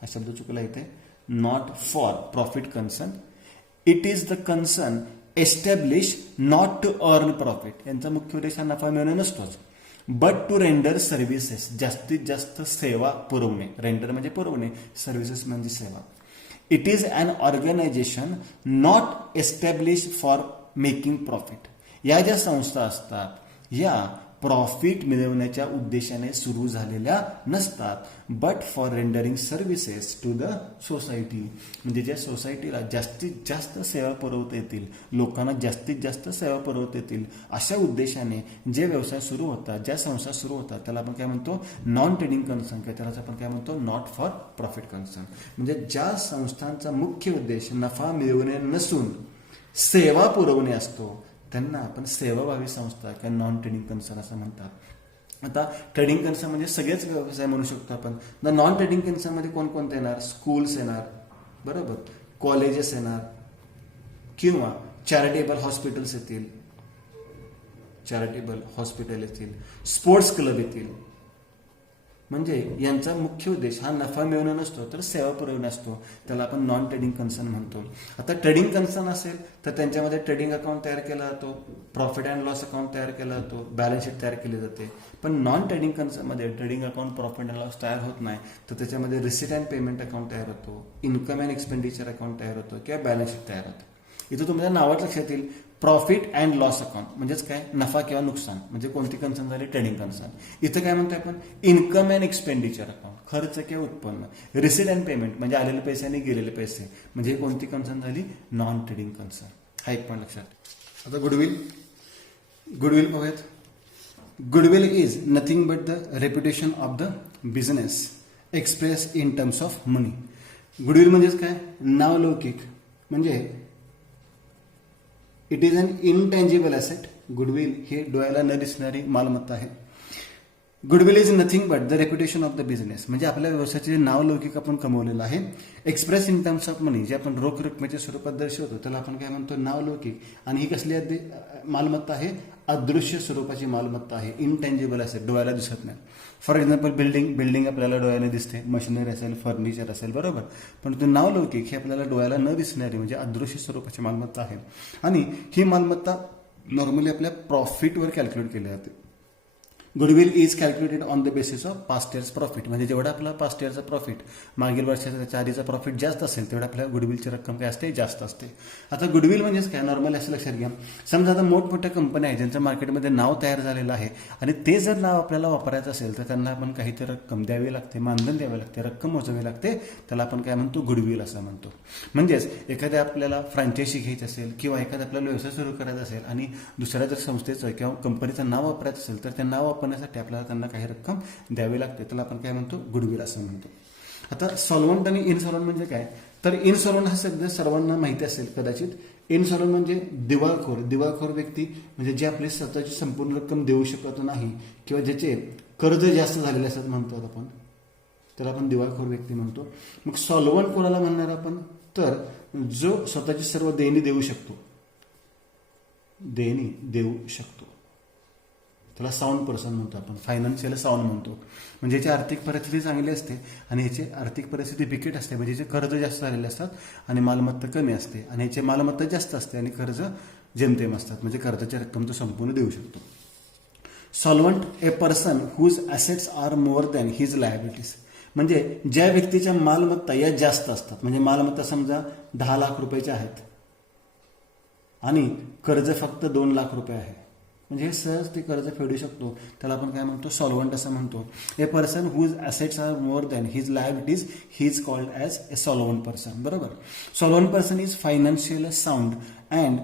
हा शब्द चुकला इथे, not for profit concern. It is the concern establish not to earn profit. यांचा मुख्य उद्देश हा नफा मिळवणे नसतोच, बट टू रेंडर सर्व्हिसेस, जास्तीत जास्त सेवा पुरवणे. रेंडर म्हणजे पुरवणे, सर्व्हिसेस म्हणजे सेवा. It is an organisation not establish for making profit. या ज्या संस्था असतात या प्रॉफिट मिळवण्याच्या उद्देशाने सुरू झालेल्या नसतात, but for rendering services to the society. म्हणजे ज्या सोसायटीला जास्तीत जास्त सेवा पुरवता येतील, लोकांना जास्तीत जास्त सेवा पुरवता येतील अशा उद्देशाने जे व्यवसाय सुरू होतात, ज्या संस्था सुरू होतात त्याला आपण काय म्हणतो, नॉन ट्रेडिंग कन्सर्न, किंवा त्याला आपण काय म्हणतो, नॉट फॉर प्रॉफिट कन्सर्न. म्हणजे ज्या संस्थांचा मुख्य उद्देश नफा मिळवणे नसून सेवा पुरवणे असतो त्यांना आपण सेवाभावी संस्था किंवा नॉन ट्रेडिंग कन्सर्न असं म्हणतात. आता ट्रेडिंग कन्सर्न म्हणजे सगळेच व्यवसाय म्हणू शकतो आपण. नॉन ट्रेडिंग कन्सर्न मध्ये कोणकोणते येणार, स्कूल्स येणार, बरोबर, कॉलेजेस येणार, किंवा चॅरिटेबल हॉस्पिटल्स येतील, स्पोर्ट्स क्लब येतील. म्हणजे यांचा मुख्य उद्देश हा नफा मिळवणे नसतो तर सेवा पुरवणे असतो, त्याला आपण नॉन ट्रेडिंग कन्सर्न म्हणतो. आता ट्रेडिंग कन्सर्न असेल तर त्यांच्यामध्ये ट्रेडिंग अकाउंट तयार केला जातो, प्रॉफिट अँड लॉस अकाउंट तयार केला जातो, बॅलन्स शीट तयार केली जाते. पण नॉन ट्रेडिंग कन्सर्नमध्ये trading account, profit and loss तयार होत नाही, तर त्याच्यामध्ये रिसिट अँड पेमेंट अकाउंट तयार होतो, इन्कम अँड एक्सपेंडिचर अकाउंट तयार होतो किंवा बॅलन्स शीट तयार होतो. इथं तुमच्या नावात लक्षात येईल प्रॉफिट अँड लॉस अकाउंट म्हणजेच काय, नफा किंवा नुकसान, म्हणजे कोणती कन्सर्न झाली, ट्रेडिंग कन्सर्न. इथं काय म्हणतोय आपण, इन्कम अँड एक्सपेंडिचर अकाउंट, खर्च किंवा उत्पन्न. रिसिट अँड पेमेंट म्हणजे आलेले पैसे आणि गेलेले पैसे, म्हणजे कोणती कन्सर्न झाली, नॉन ट्रेडिंग कन्सर्न. हा एक पॉईंट लक्षात. आता गुडविल पाहूयात. Goodwill is nothing but the reputation of the business express in terms of money. Goodwill म्हणजेच काय, नावलौकिक, म्हणजे it is an intangible asset. Goodwill हे डोळ्याला न दिसणारी मालमत्ता आहे. Goodwill is nothing but the reputation of the business, म्हणजे आपल्या व्यवसायाचे जे नावलौकिक आपण कमवलेलं आहे. Express in terms of money, जे आपण रोख रकमेच्या स्वरूपात दर्शवतो त्याला आपण काय म्हणतो, नावलौकिक. आणि ही कसली मालमत्ता आहे, अदृश्य स्वरूपाची मालमत्ता आहे, इनटँजिबल ॲसेट, डोळ्याला दिसत नाही. फॉर एक्झाम्पल बिल्डिंग आपल्याला डोळ्याने दिसते, मशिनरी असेल, फर्निचर असेल, बरोबर. पण तो नावलौकिक हे आपल्याला डोळ्याला न दिसणारी म्हणजे अदृश्य स्वरूपाची मालमत्ता आहे. आणि ही मालमत्ता नॉर्मली आपल्या प्रॉफिटवर कॅल्क्युलेट केली जाते. Goodwill is calculated on the basis of past years profit, म्हणजे जेवढा आपला पास्ट इयरचा प्रॉफिट मागील वर्षाचा त्याच्या आधीचा प्रॉफिट जास्त असेल तेवढा आपल्या गुडविलची रक्कम काय असते, जास्त असते. आता गुडविल म्हणजेच काय, नॉर्मल असं लक्षात घ्या. समजा आता मोठमोठ्या कंपन्या आहेत ज्यांचं मार्केटमध्ये नाव तयार झालेलं आहे आणि ते जर नाव आपल्याला वापरायचं असेल तर त्यांना आपण काहीतरी रक्कम द्यावी लागते, मानधन द्यावे लागते, रक्कम मोजावी लागते, त्याला आपण काय म्हणतो, गुडविल असं म्हणतो. म्हणजेच एखाद्या आपल्याला फ्रँचायझी घ्यायची असेल किंवा एखाद्या आपल्याला व्यवसाय सुरू करायचा असेल आणि दुसऱ्या जर संस्थेचं किंवा कंपनीचं नाव वापरायचं असेल तर ते नाव वापरण्यासाठी आपल्याला त्यांना काही रक्कम द्यावी लागते, त्याला आपण काय म्हणतो, गुडविल असं म्हणतो. आता सॉल्व्हंट आणि इनसॉल्व्हंट म्हणजे काय, तर इनसॉल्व्हंट हा शब्द सर्वांना माहिती असेल कदाचित. इनसॉल्व्हंट म्हणजे दिवाळखोर व्यक्ती, म्हणजे जे आपली स्वतःची संपूर्ण रक्कम देऊ शकत नाही किंवा ज्याचे कर्ज जास्त झालेले असतात म्हणतो आपण, त्याला आपण दिवाळखोर व्यक्ती म्हणतो. मग सॉल्व्हंट कोणाला म्हणणार आपण, तर जो स्वतःची सर्व देणी देऊ शकतो, त्याला साऊंड पर्सन म्हणतो आपण, फायनान्शियल साऊंड म्हणतो. म्हणजे याची आर्थिक परिस्थिती चांगली असते आणि याची आर्थिक परिस्थिती बिकट असते, म्हणजे याचे कर्ज जास्त झालेले असतात आणि मालमत्ता कमी असते, आणि याची मालमत्ता जास्त असते आणि कर्ज जेमतेम असतात, म्हणजे कर्जाची रक्कम तो संपूर्ण देऊ शकतो. Solvent, a person whose assets are more than his liabilities, म्हणजे ज्या व्यक्तीच्या मालमत्ता या जास्त असतात, म्हणजे मालमत्ता समजा 10 लाख रुपयाच्या आहेत आणि कर्ज फक्त 2 लाख रुपये आहे, म्हणजे हे सहज ते कर्ज फेडू शकतो, त्याला आपण काय म्हणतो, सॉल्व्हंट असं म्हणतो. A person whose assets are more than his liabilities he is called as a solvent person. बरोबर. Solvent person is financial sound and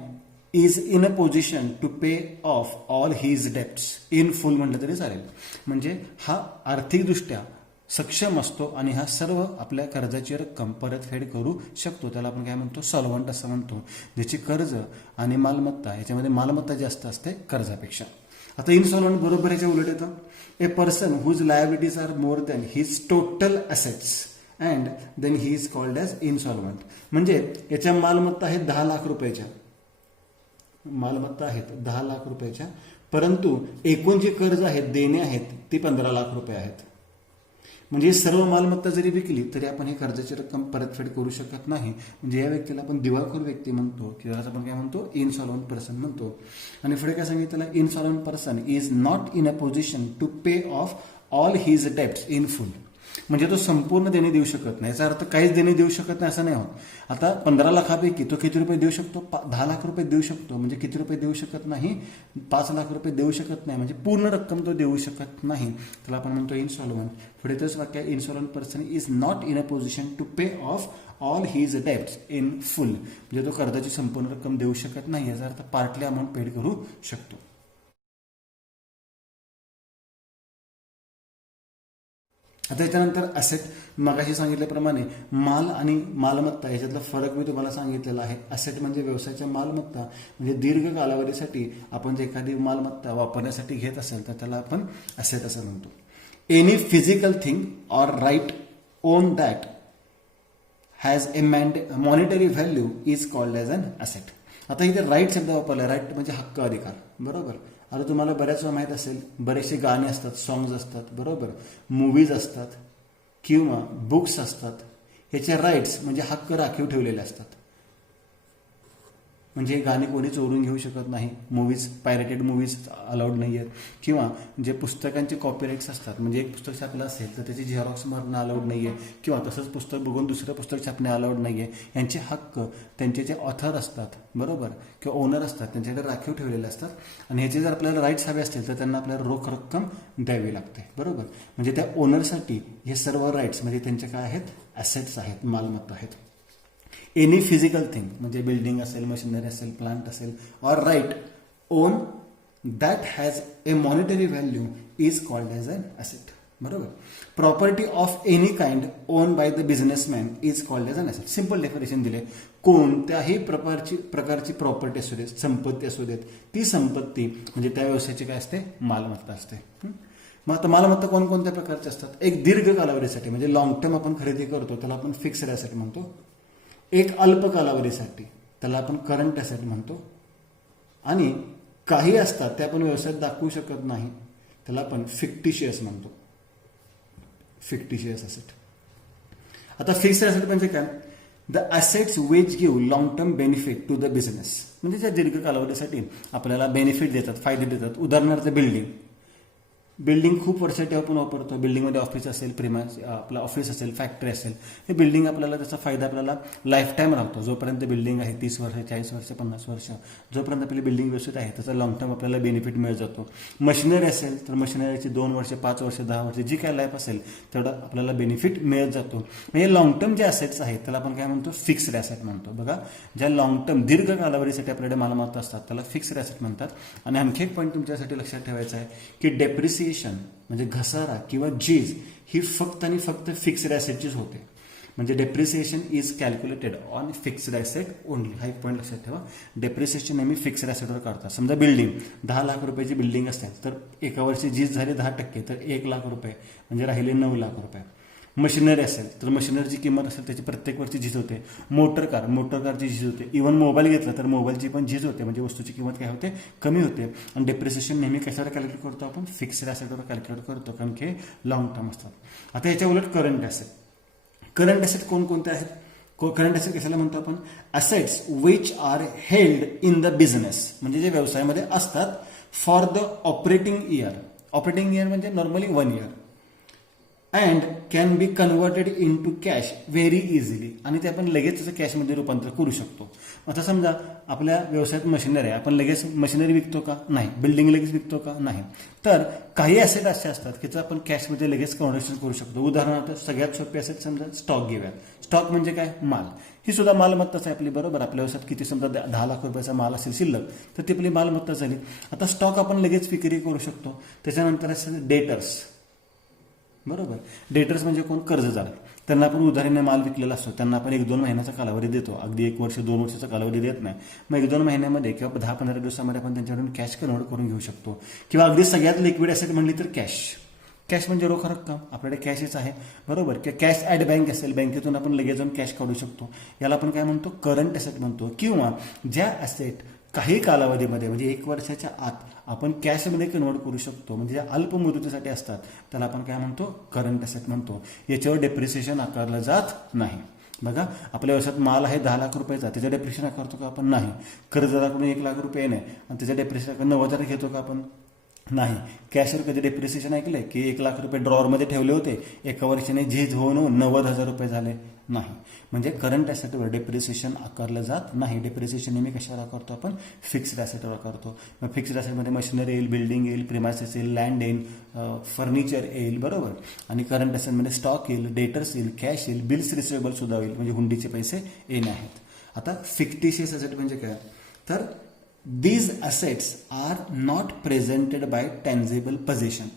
is in a position to pay off all his debts in full म्हटलं तरी चालेल, म्हणजे हा आर्थिकदृष्ट्या सक्षम असतो आणि हा सर्व आपल्या कर्जाची रक्कम परतफेड करू शकतो, त्याला आपण काय म्हणतो, सॉल्व्हंट असं म्हणतो. ज्याची कर्ज आणि मालमत्ता याच्यामध्ये मालमत्ता जास्त असते कर्जापेक्षा. आता इनसॉल्व्हंट बरोबर याच्या उलट येतं. A person whose liabilities are more than his total assets and then he is called as insolvent, म्हणजे याच्या मालमत्ता आहेत 10 लाख रुपयाच्या, परंतु एकूण जे कर्ज आहेत, देणे आहेत, ती 15 लाख रुपये आहेत. म्हणजे सर्व मालमत्ता जरी विकली तरी आपण ही कर्जाची रक्कम परतफेड करू शकत नाही, म्हणजे या व्यक्तीला आपण दिवाळखोर व्यक्ती म्हणतो किंवा आपण काय म्हणतो, इनसॉल्व्हंट पर्सन म्हणतो. आणि पुढे काय सांगितलं, insolvent person is not in a position to pay off all his debts in full, म्हणजे तो संपूर्ण देणे देऊ शकत नाही. याचा अर्थ काहीच देणे देऊ शकत नाही असं नाही होत. आता 15 लाखापैकी तो किती रुपये देऊ शकतो, 10 लाख रुपये देऊ शकतो, म्हणजे किती रुपये देऊ शकत नाही, 5 लाख रुपये देऊ शकत नाही, म्हणजे पूर्ण रक्कम तो देऊ शकत नाही, त्याला आपण म्हणतो इनसॉल्व्हंट. पुढे तेच वाक्य, insolvent person is not in a position to pay off all his debts in full, म्हणजे तो कर्जाची संपूर्ण रक्कम देऊ शकत नाही, याचा अर्थ पार्टली अमाऊंट पेड करू शकतो. आता याच्यानंतर ॲसेट, मगाशी सांगितल्याप्रमाणे माल आणि मालमत्ता याच्यातला फरक मी तुम्हाला सांगितलेला आहे. ॲसेट म्हणजे व्यवसायाच्या मालमत्ता, म्हणजे दीर्घ कालावधीसाठी आपण जर एखादी मालमत्ता वापरण्यासाठी घेत असेल तर त्याला आपण ॲसेट असं म्हणतो. Any physical thing or right own that has a monetary value is called as an asset. आता इथे राईट शब्द वापरला, राईट म्हणजे हक्क अधिकार, बरोबर. आता तुम्हाला बऱ्याच वेळा माहीत असेल, बरेचसे गाणे असतात, सॉंग्स असतात, बरोबर, मूवीज असतात किंवा बुक्स असतात, ह्याचे राईट्स म्हणजे हक्क राखीव ठेवलेले असतात, म्हणजे गाणे कोणी चोरून घेऊ शकत नाही, मूवीज, पायरेटेड मूवीज अलाउड नाही आहेत, किंवा जे पुस्तकांचे कॉपीराईट्स असतात, म्हणजे एक पुस्तक छापलं असेल तर त्याची झेरॉक्स मारणं अलाउड नाही आहे, किंवा तसंच पुस्तक बघून दुसरं पुस्तक छापणे अलाउड नाही आहे. यांचे हक्क त्यांचे जे ऑथर असतात, बरोबर, किंवा ओनर असतात, त्यांच्याकडे राखीव ठेवलेले असतात, आणि ह्याचे जर आपल्याला राईट्स हवे असतील तर त्यांना आपल्याला रोख रक्कम द्यावी लागते, बरोबर. म्हणजे त्या ओनरसाठी हे सर्व राईट्स म्हणजे त्यांचे काय आहेत, ॲसेट्स आहेत, मालमत्ता आहेत. एनी फिजिकल थिंग म्हणजे बिल्डिंग असेल, मशिनरी असेल, प्लांट असेल, or right own that has a monetary value is called as an asset, बरोबर. Property of any kind own by the businessman is called as an asset. Simple definition दिले, कोणत्याही प्रकारची property असू देत, संपत्ती असू देत, ती संपत्ती म्हणजे त्या व्यवसायाची काय असते, मालमत्ता असते. मग आता मालमत्ता कोणकोणत्या प्रकारच्या असतात, एक दीर्घ कालावधीसाठी म्हणजे लॉंग टर्म आपण खरेदी करतो त्याला आपण फिक्स्ड ॲसेट म्हणतो, एक अल्प कालावधीसाठी त्याला आपण करंट ॲसेट म्हणतो, आणि काही असतात ते आपण व्यवसायात दाखवू शकत नाही त्याला आपण फिक्टिशियस म्हणतो, फिक्टिशियस ॲसेट. आता फिक्स्ड ॲसेट म्हणजे काय, the assets which give long term benefit to the business, म्हणजे ज्या दीर्घ कालावधीसाठी आपल्याला बेनिफिट देतात, फायदे देतात. उदाहरणार्थ बिल्डिंग, बिल्डिंग खूप वर्षासाठी आपण वापरतो. बिल्डिंगमध्ये ऑफिस असेल, आपलं ऑफिस असेल, फॅक्टरी असेल, हे बिल्डिंग आपल्याला त्याचा फायदा आपल्याला लाईफ टाईम राहतो. जोपर्यंत बिल्डिंग आहे 30 वर्ष, 40 वर्ष, 50 वर्ष, जोपर्यंत आपली बिल्डिंग व्यवस्थित आहे त्याचा लॉंग टर्म आपल्याला बेनिफिट मिळत जातो. मशिनरी असेल तर मशिनरीची 2 वर्ष, 5 वर्ष, 10 वर्ष जी काय लाईफ असेल तेवढं आपल्याला बेनिफिट मिळत जातो. म्हणजे लॉंग टर्म जे असेट्स आहेत त्याला आपण काय म्हणतो, फिक्स्ड ॲसेट म्हणतो. बघा, ज्या लॉंग टर्म दीर्घ कालावधीसाठी आपल्याकडे मालमत्ता असतात त्याला फिक्स्ड ॲसेट म्हणतात. आणि आणखी एक पॉईंट तुमच्यासाठी लक्षात ठेवायचा आहे की डेप्रिसिएशन म्हणजे घसारा किंवा झीज ही फक्त आणि फक्त फिक्स्ड ॲसेटचीच होते. म्हणजे depreciation is calculated on fixed asset only. हा एक पॉईंट लक्षात ठेवा. डेप्रिसिएशन नेहमी फिक्स्ड ॲसेटवर करतात. समजा बिल्डिंग 10 लाख रुपयाची बिल्डिंग असेल तर एका वर्षी झीज झाली 10%, तर 1 लाख रुपये म्हणजे राहिले 9 लाख रुपये. मशिनरी असेल तर मशिनरीची किंमत असेल त्याची प्रत्येक वर्षी झीज होते. मोटर कारची झीज होते. इव्हन मोबाईल घेतला तर मोबाईलची पण झीज होते. म्हणजे वस्तूची किंमत काय होते, कमी होते. आणि डेप्रिसिएशन नेहमी कशावर कॅल्क्युलेट करतो आपण, फिक्स्ड ॲसेटवर कॅल्क्युलेट करतो, कारण की लॉंग टर्म असतात. आता याच्या उलट करंट ॲसेट कोणकोणते आहेत? करंट ॲसेट कशाला म्हणतो आपण, assets which are held in the business, म्हणजे जे व्यवसायामध्ये असतात फॉर द ऑपरेटिंग इयर म्हणजे normally 1 year, and can be converted into cash very easily, आणि ते आपण लगेच त्याचं कॅशमध्ये रूपांतर करू शकतो. आता समजा आपल्या व्यवसायात मशिनरी आहे, आपण लगेच मशिनरी विकतो का? नाही. बिल्डिंग लगेच विकतो का? नाही. तर काही ॲसेट असे असतात की आपण कॅशमध्ये लगेच कन्व्हर्शन करू शकतो. उदाहरणार्थ सगळ्यात सोपी ॲसेट समजा स्टॉक घेऊयात. स्टॉक म्हणजे काय, माल. ही सुद्धा मालमत्ताच आहे आपली, बरोबर. आपल्या व्यवसायात किती समजा 10 लाख रुपयाचा माल असेल शिल्लक, तर ती आपली मालमत्ता झाली. आता स्टॉक आपण लगेच विक्री करू शकतो. त्याच्यानंतर असेल डेटर्स, बरोबर. डेटर्स म्हणजे कोण, कर्जदार. त्यांना आपण उधारीने माल विकलेला असतो, त्यांना आपण 1-2 महिन्याचा कालावधी देतो. अगदी 1 वर्ष 2 वर्षाचा कालावधी देत नाही. मग 1-2 महिन्यामध्ये किंवा 10-15 दिवसामध्ये आपण त्यांच्याकडून कॅश कन्वर्ट करून घेऊ शकतो. किंवा अगदी सगळ्यात लिक्विड ॲसेट म्हणली तर कॅश म्हणजे रोख रक्कम. आपल्याकडे कॅशच आहे, बरोबर. किंवा कॅश ॲट बँक असेल, बँकेतून आपण लगेच जाऊन कॅश काढू शकतो. याला आपण काय म्हणतो, करंट ॲसेट म्हणतो. किंवा ज्या ॲसेट काही कालावधीमध्ये म्हणजे 1 वर्षाच्या आत आपण कॅशमध्ये कन्वर्ट करू शकतो, म्हणजे ज्या अल्प मुदतीसाठी असतात त्याला आपण काय म्हणतो, करंट ॲसेट म्हणतो. याच्यावर डेप्रिसिएशन आकारलं जात नाही. बघा, आपल्या व्यवसायात माल आहे 10 लाख रुपयाचा, त्याचं डेप्रिसिएशन आकारतो का आपण? नाही. कर्जदाराकडून 1 लाख रुपये नाही आणि त्याचं डेप्रिसिएशन 90,000 घेतो का आपण? नाही. कॅशवर कधी डेप्रिसिएशन ऐकलंय की 1 लाख रुपये ड्रॉवरमध्ये ठेवले होते, एका वर्षाने झीज होऊन 90,000 रुपये झाले? नाही. म्हणजे करंट ॲसेटवर डेप्रिसिएशन आकारलं जात नाही. डेप्रिसिएशन नेहमी कशावर आकारतो आपण, फिक्स्ड ॲसेटवर आकारतो. मग फिक्स्ड ॲसेटमध्ये मशिनरी येईल, बिल्डिंग येईल, प्रिमायसेस येईल, लँड येईल, फर्निचर येईल, बरोबर. आणि करंट ॲसेटमध्ये स्टॉक येईल, डेटर्स येईल, कॅश येईल, बिल्स रिसिवेबल सुद्धा येईल, म्हणजे हुंडीचे पैसे येणे आहेत. आता फिक्टिशियस ॲसेट म्हणजे काय, तर these assets are not presented by tangible possession,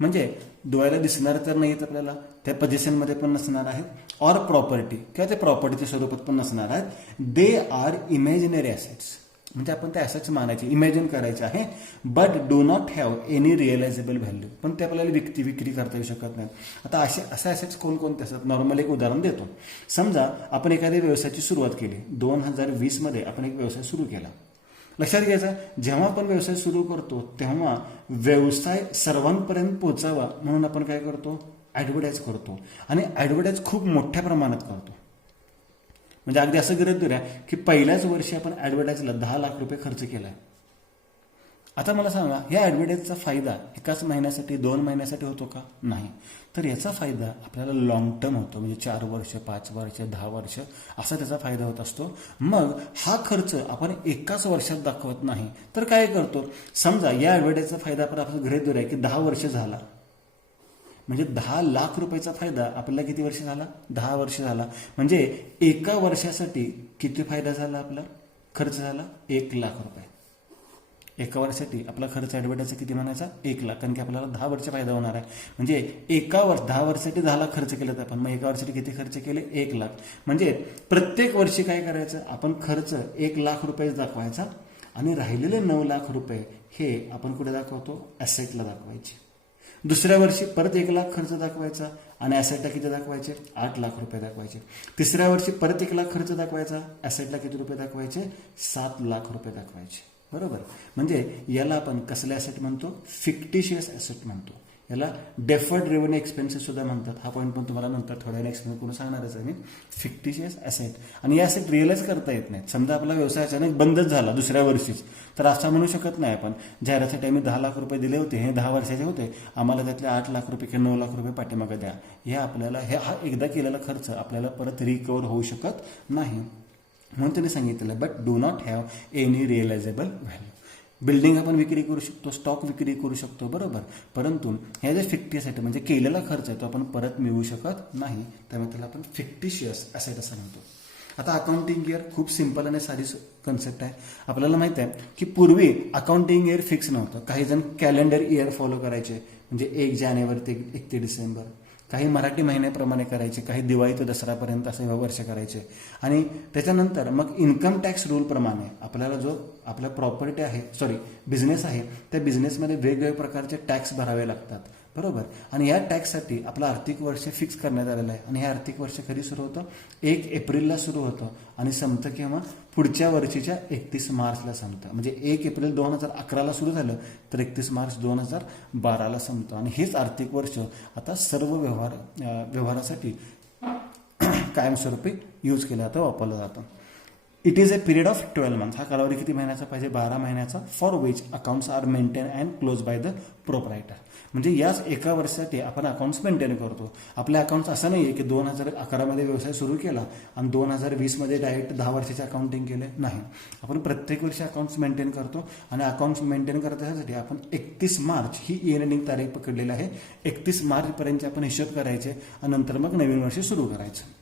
म्हणजे डोळ्याला दिसणार तर नाहीत आपल्याला, त्या पोझिशनमध्ये पण नसणार आहेत, ऑर प्रॉपर्टी किंवा ते प्रॉपर्टीच्या स्वरूपात पण नसणार आहेत. दे आर इमॅजिनरी ॲसेट्स, म्हणजे आपण त्या ॲसेट्स मानायचे, इमॅजिन करायचे आहे. But do not have any realisable value, पण ते आपल्याला विक्री करता येऊ शकत नाही. आता असे ॲसेट्स कोणकोणते असतात, नॉर्मल एक उदाहरण देतो. समजा आपण एखाद्या व्यवसायाची सुरुवात केली, 2020 मध्ये आपण एक व्यवसाय सुरू केला. लक्षात घ्यायचं, जेव्हा आपण व्यवसाय सुरू करतो तेव्हा व्यवसाय सर्वांपर्यंत पोहोचावा म्हणून आपण काय करतो, ॲडव्हर्टाईज करतो. आणि ॲडव्हर्टाईज खूप मोठ्या प्रमाणात करतो. म्हणजे अगदी असं गरज धरूया की पहिल्याच वर्षी आपण ॲडव्हर्टाईजला 10 लाख रुपये खर्च केलाय. आता मला सांगा, या ॲडव्हर्टाईजचा फायदा एकाच महिन्यासाठी 2 महिन्यासाठी होतो का? नाही. तर याचा फायदा आपल्याला लॉंग टर्म होतो, म्हणजे 4 वर्ष, 5 वर्ष, 10 वर्ष असा त्याचा फायदा होत असतो. मग हा खर्च आपण एकाच वर्षात दाखवत नाही, तर काय करतो, समजा या ॲडव्हर्टाईजचा फायदा आपण गृहीत धरूया की 10 वर्ष झाला, म्हणजे 10 लाख रुपयाचा फायदा आपल्याला किती वर्ष झाला, 10 वर्ष झाला. म्हणजे एका वर्षासाठी किती फायदा झाला, आपला खर्च झाला 1 लाख रुपये. एका वर्षासाठी आपला खर्च ॲडव्हर्टाईजचा किती म्हणायचा, 1 लाख, कारण की आपल्याला 10 वर्ष फायदा होणार आहे. म्हणजे 10 वर्षासाठी 10 लाख खर्च केले तर आपण, मग एका वर्षासाठी किती खर्च केले, 1 लाख. म्हणजे प्रत्येक वर्षी काय करायचं, आपण खर्च 1 लाख रुपये दाखवायचा आणि राहिलेले 9 लाख रुपये हे आपण कुठे दाखवतो, ॲसेटला दाखवायचे. दुसऱ्या वर्षी परत 1 लाख खर्च दाखवायचा आणि ॲसेटला किती दाखवायचे, 8 लाख रुपये दाखवायचे. तिसऱ्या वर्षी परत 1 लाख खर्च दाखवायचा, ॲसेटला किती रुपये दाखवायचे, 7 लाख रुपये दाखवायचे, बरोबर. म्हणजे याला आपण कसले ॲसेट म्हणतो, फिक्टिशियस ॲसेट म्हणतो. याला डेफर्ड रेव्हेन्यू एक्सपेन्सेस सुद्धा म्हणतात. हा पॉईंट पण तुम्हाला नंतर थोड्या वेळाने एक्सप्लेन करून सांगणारच आहे मी. फिक्टिशियस ॲसेट, आणि हे ॲसेट रिअलाइज करता येत नाहीत. समजा आपला व्यवसाय अचानक बंदच झाला दुसऱ्या वर्षीच, तर असं म्हणू शकत नाही आपण जाहिरातीसाठी आम्ही 10 लाख रुपये दिले होते, हे 10 वर्षाचे होते, आम्हाला त्यातले 8 लाख रुपये किंवा 9 लाख रुपये पाठीमागे द्या. हे आपल्याला हा एकदा केलेला खर्च आपल्याला परत रिकवर होऊ शकत नाही. म्हणून त्यांनी सांगितलं but do not have any realisable value. Building आपण विक्री करू शकतो, स्टॉक विक्री करू शकतो, बरोबर, परंतु हे जे फिक्टिशियस ॲसेट म्हणजे केलेला खर्च आहे तो आपण परत मिळवू शकत नाही, त्यामुळे त्याला आपण फिक्टिशियस ॲसेट असं म्हणतो. आता अकाउंटिंग इयर खूप सिंपल आणि साधी कन्सेप्ट आहे. आपल्याला माहित आहे की पूर्वी अकाउंटिंग इयर फिक्स नव्हतं. काही जण कॅलेंडर इयर फॉलो करायचे, म्हणजे 1 जानेवारी ते 1 ते डिसेंबर, काही मराठी महिन्याप्रमाणे करायचे, काही दिवाळी ते दसऱ्यापर्यंत असे वर्ष करायचे. आणि त्याच्यानंतर मग इन्कम टॅक्स रूलप्रमाणे आपल्याला जो आपला प्रॉपर्टी आहे, बिझनेस आहे, त्या बिझनेसमध्ये वेगवेगळ्या प्रकारचे टॅक्स भरावे लागतात, बरोबर. आणि या टॅक्ससाठी आपलं आर्थिक वर्ष फिक्स करण्यात आलेलं आहे. आणि हे आर्थिक वर्ष कधी सुरू होतं? 1 एप्रिलला सुरू होतं आणि संपतं केव्हा? पुढच्या वर्षीच्या 31 मार्चला संपतं. म्हणजे 1 एप्रिल 2011ला सुरू झालं तर 31 मार्च 2012ला संपतं. आणि हेच आर्थिक वर्ष आता सर्व व्यवहारासाठी कायमस्वरूपी यूज केलं जातं, वापरलं जातं. It is a period of 12 months. हा कालावधी किती महिन्याचा पाहिजे? 12 महिन्याचा. For which accounts are maintain and close by the proprietor. म्हणजे याच एका वर्षासाठी आपण अकाउंट्स मेंटेन करतो. आपले अकाउंट्स असं नाही आहे की 2011मध्ये व्यवसाय सुरू केला आणि 2020मध्ये डायरेक्ट 10 वर्षाचे अकाउंटिंग केले, नाही. आपण प्रत्येक वर्षी अकाउंट्स मेंटेन करतो आणि अकाउंट्स मेंटेन करण्यासाठी आपण 31 मार्च ही इयर एंडिंग तारीख पकडलेली आहे. 31 मार्चपर्यंत आपण हिशोब करायचे आणि नंतर मग नवीन वर्ष सुरू करायचं.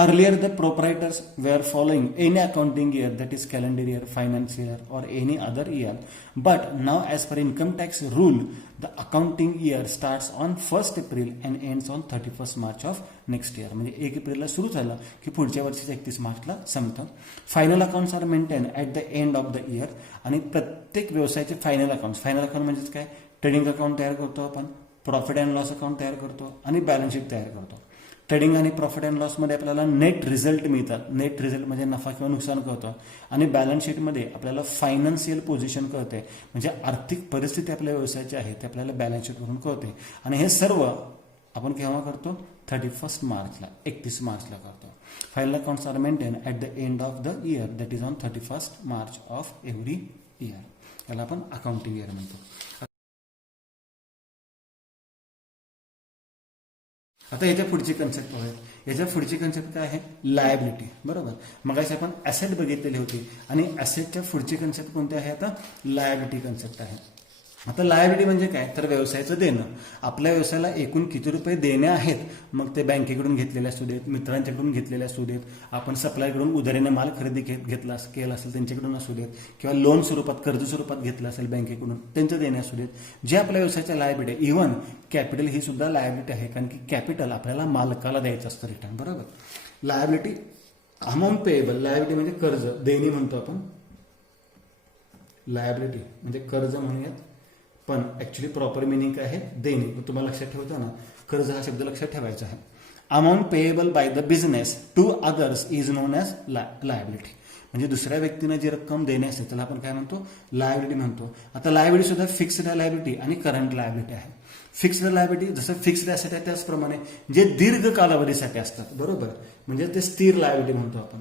Earlier, the proprietors were following any accounting year, that is calendar year, financial year, or any other year. But now, as per income tax rule, the accounting year starts on 1st April and ends on 31st March of next year. म्हणजे 1 एप्रिलला सुरू झालं की पुढच्या वर्षीच्या 31 मार्चला संपतं. Final accounts are maintain at the end of the year. आणि प्रत्येक व्यवसायाचे फायनल अकाउंट म्हणजेच काय? ट्रेडिंग अकाउंट तयार करतो आपण, प्रॉफिट अँड लॉस अकाउंट तयार करतो आणि बॅलन्स शीट तयार करतो. ट्रेडिंग आणि प्रॉफिट अँड लॉसमध्ये आपल्याला नेट रिझल्ट मिळतात. नेट रिझल्ट म्हणजे नफा किंवा नुकसान कळतं. आणि बॅलन्स शीटमध्ये आपल्याला फायनान्शियल पोझिशन कळते, म्हणजे आर्थिक परिस्थिती आपल्या व्यवसायाची आहे ते आपल्याला बॅलन्स शीटवरून कळते. आणि हे सर्व आपण केव्हा करतो? 31 मार्चला, 31 मार्चला करतो. Final accounts are maintain at the end of the year, that is on 31 March of every year. याला आपण अकाउंटिंग इयर म्हणतो. आता याच्या पुढची कन्सेप्ट पाहूया. याच्या पुढची कन्सेप्ट काय आहे? लायबिलिटी, बरोबर. मग अशी आपण ॲसेट बघितलेली होती आणि ॲसेटच्या पुढची कन्सेप्ट कोणती आहे? आता लायबिलिटी कन्सेप्ट आहे. आता लायबिलिटी म्हणजे काय? तर व्यवसायाचं देणं. आपल्या व्यवसायाला एकूण किती रुपये देणे आहेत, मग ते बँकेकडून घेतलेले असू देत, मित्रांच्याकडून घेतलेले असू देत, आपण सप्लायरकडून उधारीने माल खरेदी केला असेल त्यांच्याकडून असू देत, किंवा लोन स्वरूपात, कर्ज स्वरूपात घेतलं असेल बँकेकडून, त्यांचं देणे असू देत, जे आपल्या व्यवसायाच्या लायबिलिटी आहे. इव्हन कॅपिटल ही सुद्धा लायबिलिटी आहे, कारण की कॅपिटल आपल्याला मालकाला द्यायचं असतं रिटर्न, बरोबर. Liability amount payable. लायबिलिटी म्हणजे कर्ज, देणी म्हणतो आपण. लायबिलिटी म्हणजे कर्ज म्हणूयात, पण ऍक्च्युली प्रॉपर मिनिंग काय आहे? देणी. तुम्हाला लक्षात ठेवता ना, कर्ज हा शब्द लक्षात ठेवायचा आहे. Amount payable by the business to others is known as liability. म्हणजे दुसऱ्या व्यक्तीने जी रक्कम देणे असते त्याला आपण काय म्हणतो? लायबिलिटी म्हणतो. आता लायबिलिटी सुद्धा फिक्स्ड लायबिलिटी आणि करंट लायबिलिटी आहे. फिक्स्ड लायबिलिटी जसं फिक्स्ड ॲसेट आहे त्याचप्रमाणे जे दीर्घ कालावधीसाठी असतात, बरोबर, म्हणजे ते स्थिर लायबिलिटी म्हणतो आपण.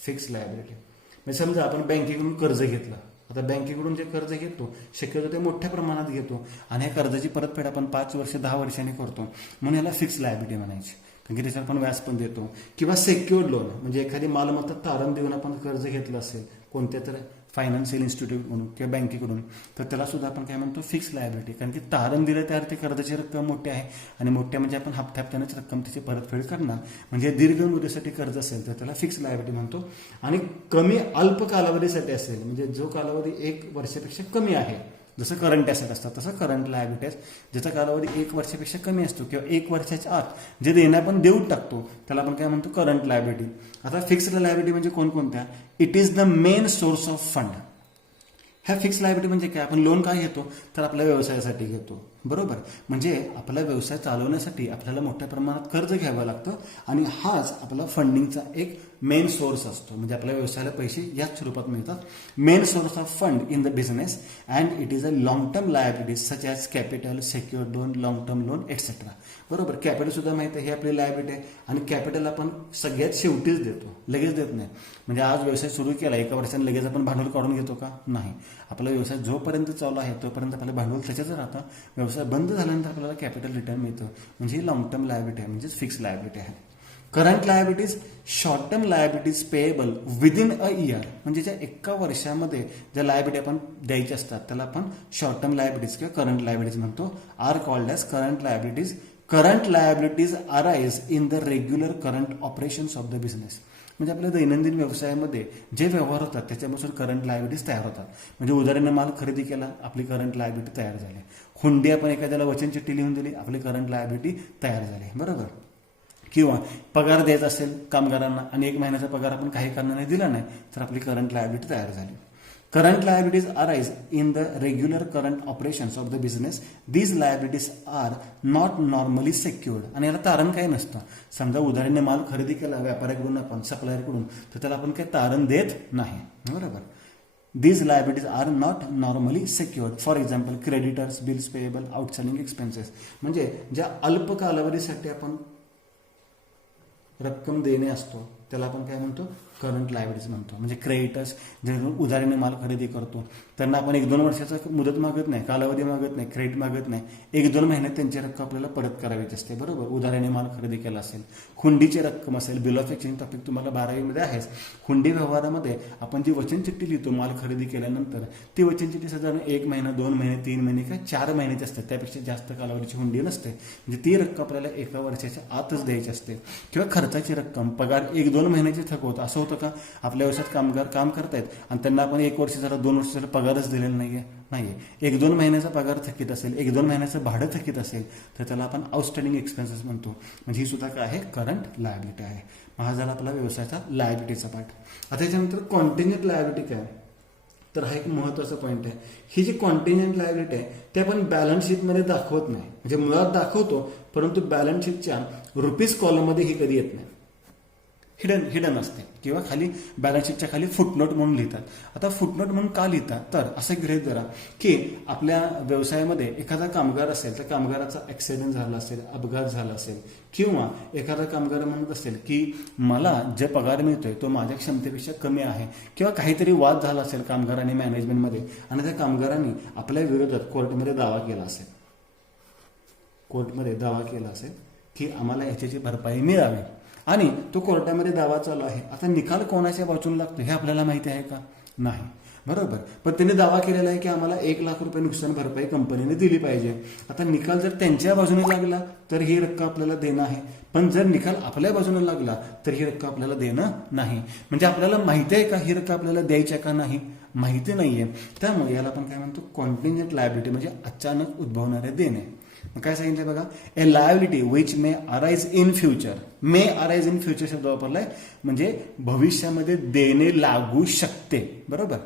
फिक्स्ड लायबिलिटी म्हणजे समजा आपण बँकेकडून कर्ज घेतलं. आता बँकेकडून जे कर्ज घेतो शक्यतो ते मोठ्या प्रमाणात घेतो आणि या कर्जाची परतफेड आपण 5 वर्ष 10 वर्षांनी करतो, म्हणून याला फिक्स लायबिलिटी म्हणायची. कारण की त्याच्यावर आपण व्याज पण देतो. किंवा सेक्युअर्ड लोन म्हणजे एखादी मालमत्ता तारण देऊन आपण कर्ज घेतलं असेल कोणत्या तर फायनान्शियल इन्स्टिट्यूट म्हणून किंवा बँकेकडून, तर त्याला सुद्धा आपण काय म्हणतो? Fix liability. कारण की तारण दिलं त्यावर ते कर्जाची रक्कम मोठी आहे आणि मोठ्या म्हणजे आपण हप्त्याहप्त्यानेच रक्कम त्याची परतफेड करणार. म्हणजे दीर्घ मुदतीसाठी कर्ज असेल तर त्याला फिक्स लायबिलिटी म्हणतो. आणि कमी अल्प कालावधीसाठी असेल म्हणजे जो कालावधी 1 वर्षापेक्षा कमी आहे, जसं करंट ॲसेट असतात तसं करंट लायबिलिटी आहे, ज्याचा कालावधी 1 वर्षापेक्षा कमी असतो किंवा 1 वर्षाच्या आत जे देणं आपण देऊन टाकतो त्याला आपण काय म्हणतो? Current liability. आता फिक्स्ड लायबिलिटी म्हणजे कोणकोणत्या? It is the main source of fund. ह्या फिक्स लायबिलिटी म्हणजे काय? आपण लोन काय घेतो? तर आपल्या व्यवसायासाठी घेतो. बरोबर. म्हणजे आपला व्यवसाय चालवण्यासाठी आपल्याला मोठ्या प्रमाणात कर्ज घ्यावं लागतं आणि हाच आपला फंडिंगचा एक मेन सोर्स असतो. म्हणजे आपल्या व्यवसायाला पैसे याच स्वरूपात मिळतात. Main source of fund in the business and it is a long term liabilities such as capital, secured loan, long term loan etcetera. बरोबर. कॅपिटल सुद्धा माहिती आहे, ही आपली लायबिलिटी आहे आणि कॅपिटल आपण सगळ्यात शेवटीच देतो, लगेच देत नाही. म्हणजे आज व्यवसाय सुरू केला, एका वर्षाने लगेच आपण भांडवल काढून घेतो का? नाही. आपला व्यवसाय जोपर्यंत चालू आहे तोपर्यंत आपलं भांडवल त्याच्याच राहतं. व्यवसाय बंद झाल्यानंतर आपल्याला कॅपिटल रिटर्न मिळतं. म्हणजे ही लॉंग टर्म लायबिलिटी आहे, म्हणजेच फिक्स लायबिलिटी आहे. Current liabilities, short term liabilities payable within a year. म्हणजे ज्या एका वर्षामध्ये ज्या लायबिलिटी आपण द्यायच्या असतात त्याला आपण शॉर्ट टर्म लायबिलिटीज किंवा करंट लायबिलिटीज म्हणतो. Are called as current liabilities. Current liabilities arise in the regular current operations of the business. म्हणजे आपल्या दैनंदिन व्यवसायामध्ये जे व्यवहार होतात त्याच्यापासून करंट लायबिलिटीज तयार होतात. म्हणजे उदाहरणार्थ माल खरेदी केला, आपली करंट लायबिलिटी तयार झाली. हुंडी आपण एखाद्याला वचन चिठ्ठी लिहून दिली, आपली करंट लायबिलिटी तयार झाली. बरोबर. किंवा पगार द्यायचा असेल कामगारांना आणि 1 महिन्याचा पगार आपण काही कारणाने दिला नाही तर आपली करंट लायबिलिटी तयार झाली. Current liabilities arise in the regular current operations of the business. These liabilities are not normally secured. आणि याला तारण काही नसतं. समजा उदाहरणाने माल खरेदी केला व्यापाऱ्याकडून आपण, सप्लायरकडून, तर त्याला आपण काही तारण देत नाही. बरोबर. These liabilities are not normally secured. For example, creditors, bills payable, outstanding expenses. म्हणजे ज्या अल्प कालावधीसाठी आपण रक्कम देणे असतो त्याला आपण काय म्हणतो? करंट लायबिलिटीज म्हणतो. म्हणजे क्रेडिटर्स जे उधारीने माल खरेदी करतो त्यांना आपण 1-2 वर्षाचा मुदत मागत नाही, कालावधी मागत नाही, क्रेडिट मागत नाही. 1-2 महिन्यात त्यांची रक्कम आपल्याला परत करावीची असते. बरोबर. उधारीने माल खरेदी केला असेल, हुंडीची रक्कम असेल, बिल ऑफ एक्सचेंज टॉपिक तुम्हाला 12वीमध्ये आहेच. हुंडी व्यवहारामध्ये आपण जी वचन चिठ्ठी लिहितो माल खरेदी केल्यानंतर, ती वचन चिठ्ठी साधारण 1 महिना, 2 महिने, 3 महिने किंवा 4 महिन्याची असते. त्यापेक्षा जास्त कालावधीची हुंडी नसते. म्हणजे ती रक्कम आपल्याला 1 वर्षाच्या आतच द्यायची असते. किंवा खर्चाची रक्कम, पगार 1-2 महिन्याची थकवतं. असं होतं का आपल्या व्यवसायात कामगार काम करतायत आणि त्यांना आपण 1 वर्ष झाला, 2 वर्ष झालं पगारच दिलेला नाहीये? 1-2 महिन्याचा पगार थकीत असेल, 1-2 महिन्याचं भाडं थकीत असेल तर त्याला आपण आउटस्टँडिंग एक्सपेन्सेस म्हणतो. म्हणजे ही सुद्धा काय आहे? करंट लायबिलिटी आहे. हा झाला आपला व्यवसायाचा लायबिलिटीचा पार्ट. आता याच्यानंतर कॉन्टिन्युएंट लायबिलिटी काय? तर हा एक महत्त्वाचा पॉईंट आहे. ही जी कॉन्टिन्युएंट लायबिलिटी आहे ते आपण बॅलन्स शीटमध्ये दाखवत नाही. म्हणजे मुळात दाखवतो परंतु बॅलन्स शीटच्या रुपीज कॉलममध्ये ही कधी येत नाही. हिडन असते किंवा खाली बॅलन्स शीटच्या खाली फुटनोट म्हणून लिहितात. आता फुटनोट म्हणून का लिहितात? तर असं गृहीत धरा की आपल्या व्यवसायामध्ये एखादा कामगार असेल तर कामगाराचा ऍक्सिडेंट झाला असेल, अपघात झाला असेल किंवा एखादा कामगार म्हणत असेल की मला जे पगार मिळतोय तो माझ्या क्षमतेपेक्षा कमी आहे किंवा काहीतरी वाद झाला असेल कामगार आणि मॅनेजमेंटमध्ये आणि त्या कामगारांनी आपल्या विरोधात कोर्टमध्ये दावा केला असेल की आम्हाला याची भरपाई मिळावी आणि तो कोर्टामध्ये दावा चालू आहे. आता निकाल कोणाच्या बाजूने लागतो हे आपल्याला माहिती आहे का? नाही. बरोबर. पण त्यांनी दावा केलेला आहे की आम्हाला 1 लाख रुपये नुकसान भरपाई कंपनीने दिली पाहिजे. आता निकाल जर त्यांच्या बाजूने लागला तर ही रक्कम आपल्याला देणं आहे, पण जर निकाल आपल्या बाजूने लागला तर ही रक्कम आपल्याला देणं नाही. म्हणजे आपल्याला माहिती आहे का ही रक्कम आपल्याला द्यायची का नाही? माहिती नाहीये. त्यामुळे याला आपण काय म्हणतो? कॉन्टिन्युएंट लायबिलिटी, म्हणजे अचानक उद्भवणारे देणे. मग काय सांगितलंय बघा? A liability which may arise in future. May arise in future शब्द वापरलाय म्हणजे भविष्यामध्ये देणे लागू शकते. बरोबर.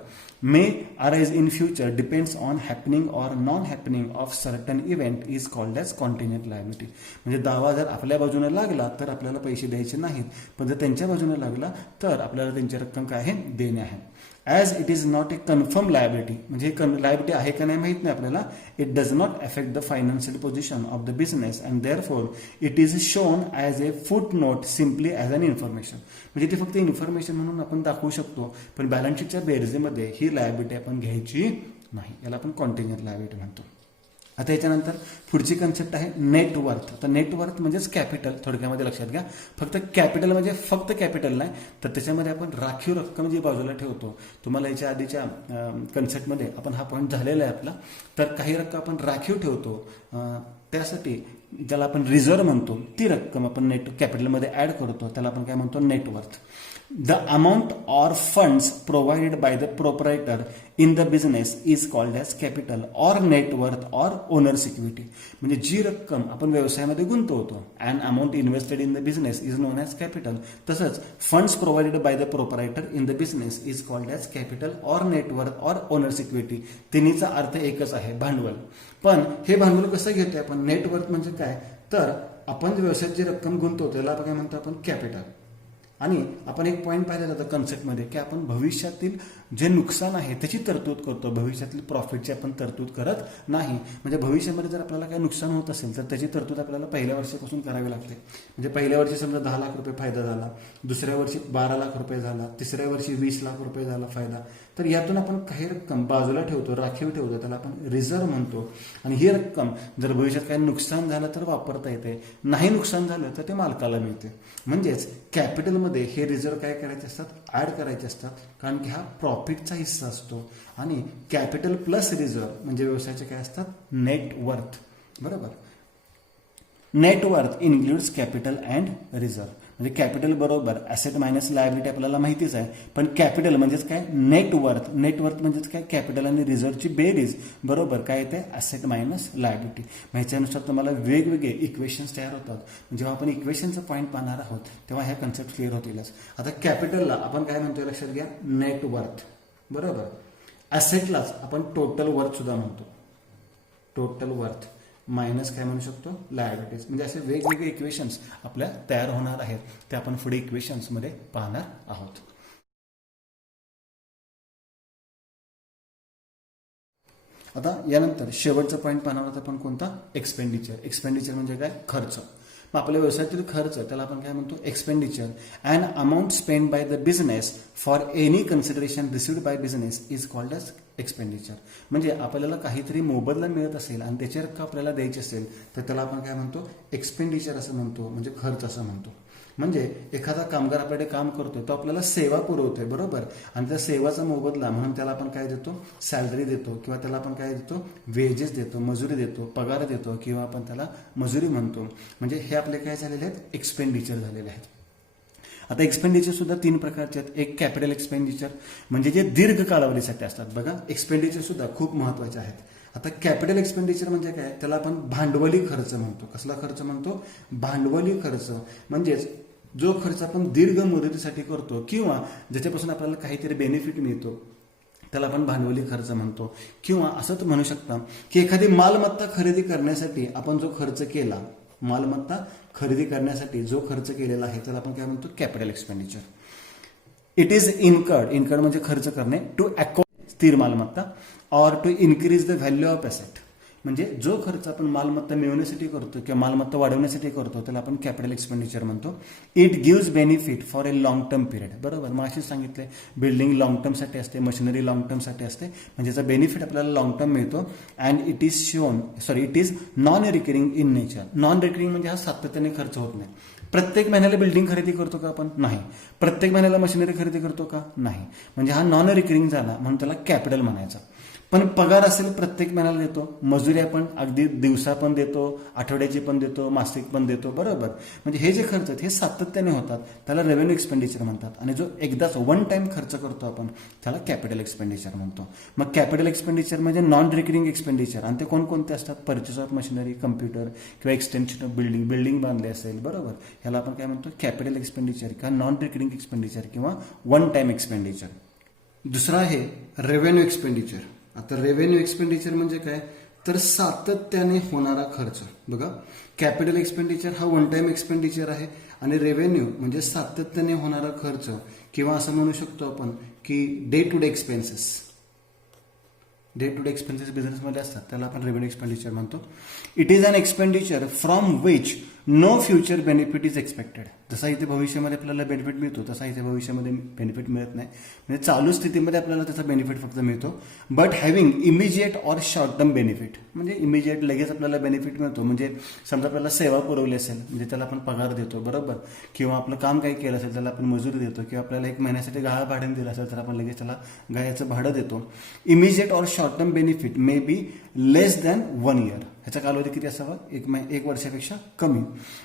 May arise in future depends on happening or non happening of certain event is called as contingent liability. म्हणजे दावा जर आपल्या बाजूने लागला तर आपल्याला पैसे द्यायचे नाहीत, पण जर त्यांच्या बाजूने लागला तर आपल्याला त्यांची रक्कम काय आहे? देणे आहे. As it is not a confirm liability. म्हणजे लायबिलिटी आहे का नाही माहित नाही आपल्याला. It does not affect the financial position of the business and therefore it is shown as a foot note simply as an information. म्हणजे ती फक्त इन्फॉर्मेशन म्हणून आपण दाखवू शकतो, पण बॅलन्स शीटच्या बेरजेमध्ये ही लायबिलिटी आपण घ्यायची नाही. याला आपण कॉन्टिन्युएंट लायबिलिटी म्हणतो. आता याच्यानंतर पुढची कन्सेप्ट आहे नेटवर्थ. तर नेटवर्थ म्हणजेच कॅपिटल. थोडक्यामध्ये लक्षात घ्या, फक्त कॅपिटल म्हणजे फक्त कॅपिटल नाही तर त्याच्यामध्ये आपण राखीव रक्कम जी बाजूला ठेवतो. तुम्हाला याच्या आधीच्या कन्सेप्टमध्ये आपण हा पॉईंट झालेला आहे आपला. तर काही रक्कम आपण राखीव ठेवतो त्यासाठी ज्याला आपण रिझर्व्ह म्हणतो, ती रक्कम आपण नेट कॅपिटलमध्ये ऍड करतो, त्याला आपण काय म्हणतो? Net worth. The amount or funds provided by the proprietor in the business is called as capital or net worth or owner's equity. म्हणजे जी रक्कम आपण व्यवसायामध्ये गुंतवतो and amount invested in the business is known as capital. तसंच funds provided by the proprietor in the business is called as capital or net worth or owner's equity. तिन्हीचा अर्थ एकच आहे, भांडवल. पण हे भांडवल कसं घेतोय आपण? नेटवर्थ म्हणजे काय, तर आपण व्यवसायात जी रक्कम गुंतवतो त्याला आपण काय म्हणतो, आपण कॅपिटल. आणि आपण एक पॉईंट पाहिलेला होता कन्सेप्टमध्ये की आपण भविष्यातील जे नुकसान आहे त्याची तरतूद करतो, भविष्यातील प्रॉफिटची आपण तरतूद करत नाही. म्हणजे भविष्यामध्ये जर आपल्याला काही नुकसान होत असेल तर त्याची तरतूद आपल्याला पहिल्या वर्षापासून करावी लागते. म्हणजे पहिल्या वर्षी समजा 10 लाख रुपये फायदा झाला, दुसऱ्या वर्षी 12 लाख रुपये झाला, तिसऱ्या वर्षी 20 लाख रुपये झाला फायदा, तर यातून आपण काही रक्कम बाजूला ठेवतो, राखीव ठेवतो, त्याला आपण रिझर्व्ह म्हणतो. आणि ही रक्कम जर भविष्यात काही नुकसान झालं तर वापरता येते, नाही नुकसान झालं तर ते मालकाला मिळते. म्हणजेच कॅपिटलमध्ये हे रिझर्व्ह काय करायचे असतात, ऍड करायचे असतात, कारण की हा प्रॉफिटचा हिस्सा असतो. आणि कॅपिटल प्लस रिझर्व्ह म्हणजे व्यवसायाचे काय असतात, नेटवर्थ. बरोबर, net worth includes capital and reserve. म्हणजे कॅपिटल बरोबर ॲसेट मायनस लायबिलिटी आपल्याला माहितीच आहे, पण कॅपिटल म्हणजेच काय, नेटवर्थ. नेटवर्थ म्हणजेच काय, कॅपिटल आणि रिझर्व्हची बेरीज. बरोबर, काय येते, ॲसेट मायनस लायबिलिटी. ह्याच्यानुसार तुम्हाला वेगवेगळे इक्वेशन्स तयार होतात. जेव्हा आपण इक्वेशनचा पॉईंट पाहणार आहोत तेव्हा ह्या कन्सेप्ट क्लिअर होतीलच. आता कॅपिटलला आपण काय म्हणतोय लक्षात घ्या, नेटवर्थ. बरोबर, ॲसेटलाच आपण टोटल वर्थ सुद्धा म्हणतो, टोटल वर्थ मायनस काय म्हणू शकतो, लायबिलिटीज. म्हणजे असे वेगवेगळे इक्वेशन्स आपल्या तयार होणार आहेत, ते आपण पुढे इक्वेशन्समध्ये पाहणार आहोत. आता यानंतर शेवटचा पॉईंट पाहणार आहोत आपण कोणता, एक्सपेंडिचर. एक्सपेंडिचर म्हणजे काय, खर्च. मग आपल्या व्यवसायातील खर्च त्याला आपण काय म्हणतो, expenditure. And amount spend by the business for any consideration received by business is called as expenditure. म्हणजे आपल्याला काहीतरी मोबदला मिळत असेल आणि त्याची रक्कम आपल्याला द्यायची असेल तर त्याला आपण काय म्हणतो, एक्सपेंडिचर असं म्हणतो, म्हणजे खर्च असं म्हणतो. म्हणजे एखादा कामगार आपल्याकडे काम करतोय तो आपल्याला सेवा पुरवतोय, बरोबर, आणि त्या सेवाचा मोबदला म्हणून त्याला आपण काय देतो, सॅलरी देतो, किंवा त्याला आपण काय देतो, वेजेस देतो, मजुरी देतो, पगार देतो, किंवा आपण त्याला मजुरी म्हणतो. म्हणजे हे आपले काय झालेले आहेत, एक्सपेंडिचर झालेले आहेत. आता एक्सपेंडिचर सुद्धा 3 प्रकारचे आहेत. एक कॅपिटल एक्सपेंडिचर म्हणजे जे दीर्घ कालावधीसाठी असतात. बघा, एक्सपेंडिचर सुद्धा खूप महत्वाचे आहेत. आता कॅपिटल एक्सपेंडिचर म्हणजे काय, त्याला आपण भांडवली खर्च म्हणतो. कसला खर्च म्हणतो, भांडवली खर्च. म्हणजेच जो खर्च आपण दीर्घ मुदतीसाठी करतो किंवा ज्याच्यापासून आपल्याला काहीतरी बेनिफिट मिळतो त्याला आपण भांडवली खर्च म्हणतो. किंवा असं तर म्हणू शकता की एखादी मालमत्ता खरेदी करण्यासाठी आपण जो खर्च केला, मालमत्ता खरेदी करण्यासाठी जो खर्च केलेला आहे त्याला आपण काय म्हणतो, capital expenditure. It is incurred म्हणजे खर्च करणे, टू अक्वायर स्थिर मालमत्ता, or to increase the value of asset. म्हणजे जो खर्च आपण मालमत्ता मिळवण्यासाठी करतो किंवा मालमत्ता वाढवण्यासाठी करतो त्याला आपण कॅपिटल एक्सपेंडिचर म्हणतो. It gives benefit for a long term period. बरोबर, मग अशीच सांगितलंय, बिल्डिंग लॉंग टर्मसाठी असते, मशिनरी लॉंग टर्मसाठी असते, म्हणजे याचा बेनिफिट आपल्याला लॉंग टर्म मिळतो. And it is non recurring in nature. Non recurring म्हणजे हा सातत्याने खर्च होत नाही. प्रत्येक महिन्याला बिल्डिंग खरेदी करतो का आपण, नाही. प्रत्येक महिन्याला मशिनरी खरेदी करतो का, नाही. म्हणजे हा नॉन रिकरिंग झाला म्हणून त्याला कॅपिटल म्हणायचा. पण पगार असेल प्रत्येक महिन्याला देतो, मजुरी आपण अगदी दिवसा पण देतो, आठवड्याची पण देतो, मासिक पण देतो, बरोबर. म्हणजे हे जे खर्च आहेत हे सातत्याने होतात, त्याला रेव्हेन्यू एक्सपेंडिचर म्हणतात. आणि जो एकदाच वन टाइम खर्च करतो आपण त्याला कॅपिटल एक्सपेंडिचर म्हणतो. मग कॅपिटल एक्सपेंडिचर म्हणजे नॉन रिकरिंग एक्सपेंडिचर. आणि ते कोणकोणते असतात, परचेस ऑफ मशिनरी, कम्प्युटर किंवा एक्सटेन्शन ऑफ बिल्डिंग बांधले असेल, बरोबर, ह्याला आपण काय म्हणतो, कॅपिटल एक्सपेंडिचर किंवा नॉन रिकरिंग एक्सपेंडिचर किंवा वन टाइम एक्सपेंडिचर. दुसरा आहे रेव्हेन्यू एक्सपेंडिचर. आता रेव्हेन्यू एक्सपेंडिचर म्हणजे काय, तर सातत्याने होणारा खर्च. बघा, कॅपिटल एक्सपेंडिचर हा वन टाइम एक्सपेंडिचर आहे आणि रेव्हेन्यू म्हणजे सातत्याने होणारा खर्च, किंवा असं म्हणू शकतो आपण की day to day expenses. Day to day expenses बिझनेसमध्ये असतात त्याला आपण रेव्हेन्यू एक्सपेंडिचर म्हणतो. It is an expenditure from which no future benefit is expected. जसा इथे भविष्यामध्ये आपल्याला बेनिफिट मिळतो तसा इथे भविष्यामध्ये बेनिफिट मिळत नाही. म्हणजे चालू स्थितीमध्ये आपल्याला त्याचा बेनिफिट फक्त मिळतो. But having immediate or short term benefit. म्हणजे इमिजिएट लगेच आपल्याला बेनिफिट मिळतो. म्हणजे समजा आपल्याला सेवा पुरवली असेल म्हणजे त्याला आपण पगार देतो, बरोबर, किंवा आपलं काम काही केलं असेल त्याला आपण मजुरी देतो, किंवा आपल्याला 1 महिन्यासाठी गाळा भाड्याने दिलं असेल तर आपण लगेच त्याला गाळ्याचं भाडं देतो. Immediate or short term benefit may be less than 1 year. ह्याचा कालावधी किती असावा, एक वर्षापेक्षा कमी.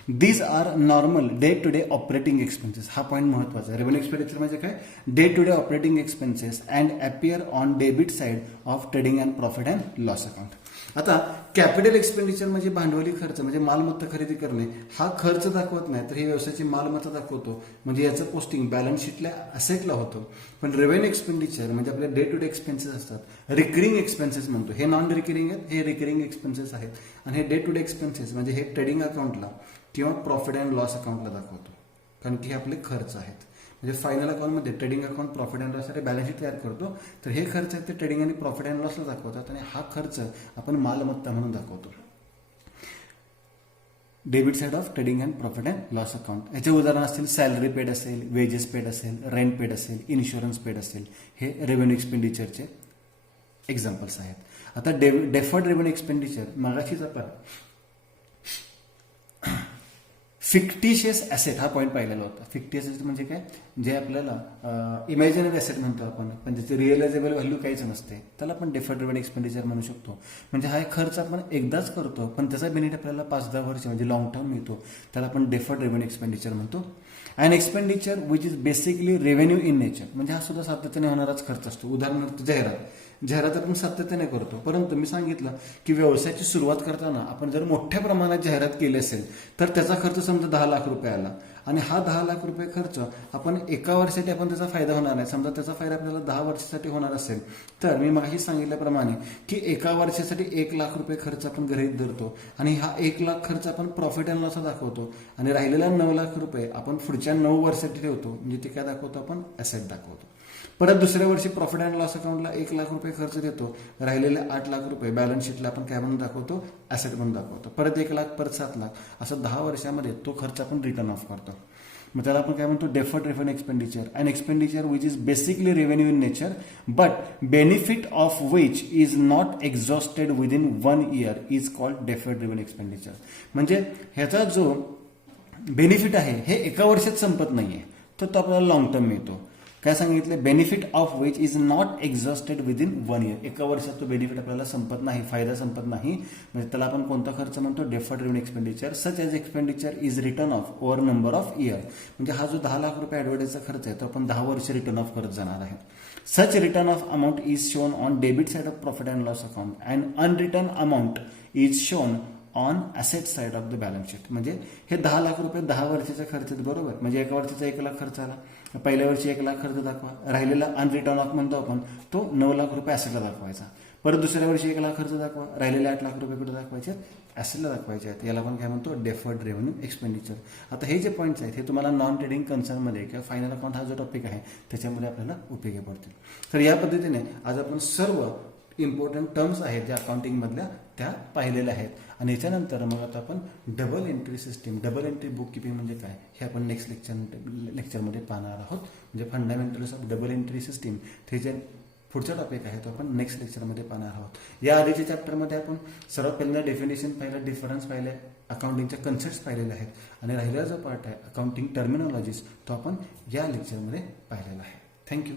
These are normal day to day operating expenses. हा पॉईंट महत्वाचा आहे. रेव्हेन्यू एक्सपेंडिचर म्हणजे काय, day to day operating expenses and appear on debit side of trading and profit and loss account. आता कॅपिटल एक्सपेंडिचर म्हणजे भांडवली खर्च, म्हणजे मालमत्ता खरेदी करणे. हा खर्च दाखवत नाही तर हे व्यवसायाची मालमत्ता दाखवतो, म्हणजे याचं पोस्टिंग बॅलन्स शीटला असेटला होतं. पण रेव्हेन्यू एक्सपेंडिचर म्हणजे आपले डे टू डे एक्सपेन्सेस असतात, रिकरिंग एक्सपेन्सेस म्हणतो. हे नॉन रिकरिंग आहेत, हे रिकरिंग एक्सपेन्सेस आहेत. आणि हे डे टू डे एक्सपेन्सेस म्हणजे हे ट्रेडिंग अकाउंटला किंवा प्रॉफिट अँड लॉस अकाउंटला दाखवतो, कारण की हे आपले खर्च आहेत. म्हणजे फायनल अकाउंटमध्ये ट्रेडिंग अकाउंट प्रॉफिट अँड लॉससाठी बॅलन्स शीट तयार करतो, तर हे खर्च आहेत ते ट्रेडिंग आणि प्रॉफिट अँड लॉसला दाखवतात, आणि हा खर्च आपण मालमत्ता म्हणून दाखवतो. Debit side of trading and profit and loss account. याचे उदाहरण असतील सॅलरी पेड असेल, वेजेस पेड असेल, रेंट पेड असेल, इन्शुरन्स पेड असेल. हे रेव्हेन्यू एक्सपेंडिचरचे एक्झाम्पल्स आहेत. आता डेफर्ड रेव्हेन्यू एक्सपेंडिचर मगाशीच आपण फिक्टिशियस ॲसेट हा पॉईंट पाहिलेला होता. फिक्टिशियस ॲसेट म्हणजे काय, जे आपल्याला इमॅजिनरी ॲसेट म्हणतो आपण, पण त्याची रिअलायझेबल व्हॅल्यू काहीच नसते, त्याला आपण डेफर्ड रेव्हेन्यू एक्सपेंडिचर म्हणू शकतो. म्हणजे हा एक खर्च आपण एकदाच करतो, पण त्याचा बेनिफिट आपल्याला 5-10 वर्ष म्हणजे लॉंग टर्म मिळतो, त्याला आपण डेफर्ड रेव्हेन्यू एक्सपेंडिचर म्हणतो. And expenditure which is basically revenue in nature, म्हणजे हा सुद्धा सातत्याने होणाराच खर्च असतो. उदाहरणार्थ जाहिरात आपण सातत्याने करतो, परंतु मी सांगितलं की व्यवसायाची सुरुवात करताना आपण जर मोठ्या प्रमाणात जाहिरात केली असेल तर त्याचा खर्च समजा 10 लाख रुपये आला, आणि हा 10 लाख रुपये खर्च आपण एका वर्षासाठी आपण त्याचा फायदा होणार नाही. समजा त्याचा फायदा आपल्याला 10 वर्षासाठी होणार असेल, तर मी मागे सांगितल्याप्रमाणे की एका वर्षासाठी 1 लाख रुपये खर्च आपण गृहीत धरतो, आणि हा 1 लाख खर्च आपण प्रॉफिट अँड लॉस दाखवतो, आणि राहिलेला 9 लाख रुपये आपण पुढच्या 9 वर्षासाठी ठेवतो, म्हणजे ते काय दाखवतो, आपण ॲसेट दाखवतो. परत दुसऱ्या वर्षी प्रॉफिट अँड लॉस अकाउंटला 1 लाख रुपये खर्च देतो, राहिलेले 8 लाख रुपये बॅलन्स शीटला आपण काय म्हणून दाखवतो, ॲसेट म्हणून दाखवतो. परत 1 लाख, परत 7 लाख, असं 10 वर्षामध्ये तो खर्च आपण रिटर्न ऑफ करतो. मग त्याला आपण काय म्हणतो, deferred revenue expenditure. And expenditure which is basically revenue in nature but benefit of which is not exhausted within 1 year is called deferred revenue expenditure. म्हणजे ह्याचा जो बेनिफिट आहे हे एका वर्षात संपत नाहीये, तर तो आपल्याला लॉंग टर्म मिळतो. काय सांगितलं, benefit of which is not exhausted within 1 year. एका वर्षात तो बेनिफिट आपल्याला संपत नाही, फायदा संपत नाही, म्हणजे त्याला आपण कोणता खर्च म्हणतो, deferred revenue expenditure. Such as expenditure is return of over number of year. म्हणजे हा जो 10 लाख रुपये ॲडव्हर्टाईजचा खर्च आहे तो आपण 10 वर्ष रिटर्न ऑफ करत जाणार आहे. Such return of amount is shown on debit side of profit and loss account and unreturn amount is shown on asset side of the balance sheet. म्हणजे हे 10 लाख रुपये 10 वर्षाचा खर्च आहेत, बरोबर. म्हणजे एका वर्षाचा 1 लाख खर्च आला, पहिल्या वर्षी 1 लाख खर्च दाखवा, राहिलेला अनरिटर्न ऑफ म्हणतो आपण, तो 9 लाख रुपये ॲसेटला दाखवायचा. परत दुसऱ्या वर्षी 1 लाख खर्च दाखवा, राहिलेले 8 लाख रुपये कुठे दाखवायचे, ॲसेटला दाखवायचे आहेत. याला आपण काय म्हणतो, डेफर्ड रेव्हेन्यू एक्सपेंडिचर. आता हे जे पॉईंट्स आहेत हे तुम्हाला नॉन ट्रेडिंग कन्सर्नमध्ये किंवा फायनल अकाउंट हा जो टॉपिक आहे त्याच्यामध्ये आपल्याला उपयोगी पडतील. तर या पद्धतीने आज आपण सर्व इम्पॉर्टंट टर्म्स आहेत ज्या अकाउंटिंगमधल्या त्या पाहिलेल्या आहेत. आणि याच्यानंतर मग आता आपण double entry system, double entry book keeping म्हणजे काय हे आपण नेक्स्ट लेक्चरमध्ये पाहणार आहोत. म्हणजे fundamentals of double entry system हे जे पुढचा टॉपिक आहे तो आपण नेक्स्ट लेक्चरमध्ये पाहणार आहोत. या आधीच्या चॅप्टरमध्ये आपण सर्वात पहिल्यांदा डेफिनेशन पाहिलं, डिफरन्स पाहिले, अकाउंटिंगच्या कन्सेप्ट्स पाहिलेले आहेत, आणि राहिलेला जो पार्ट आहे अकाउंटिंग टर्मिनॉलॉजीज तो आपण या लेक्चरमध्ये पाहिलेला आहे. थँक्यू.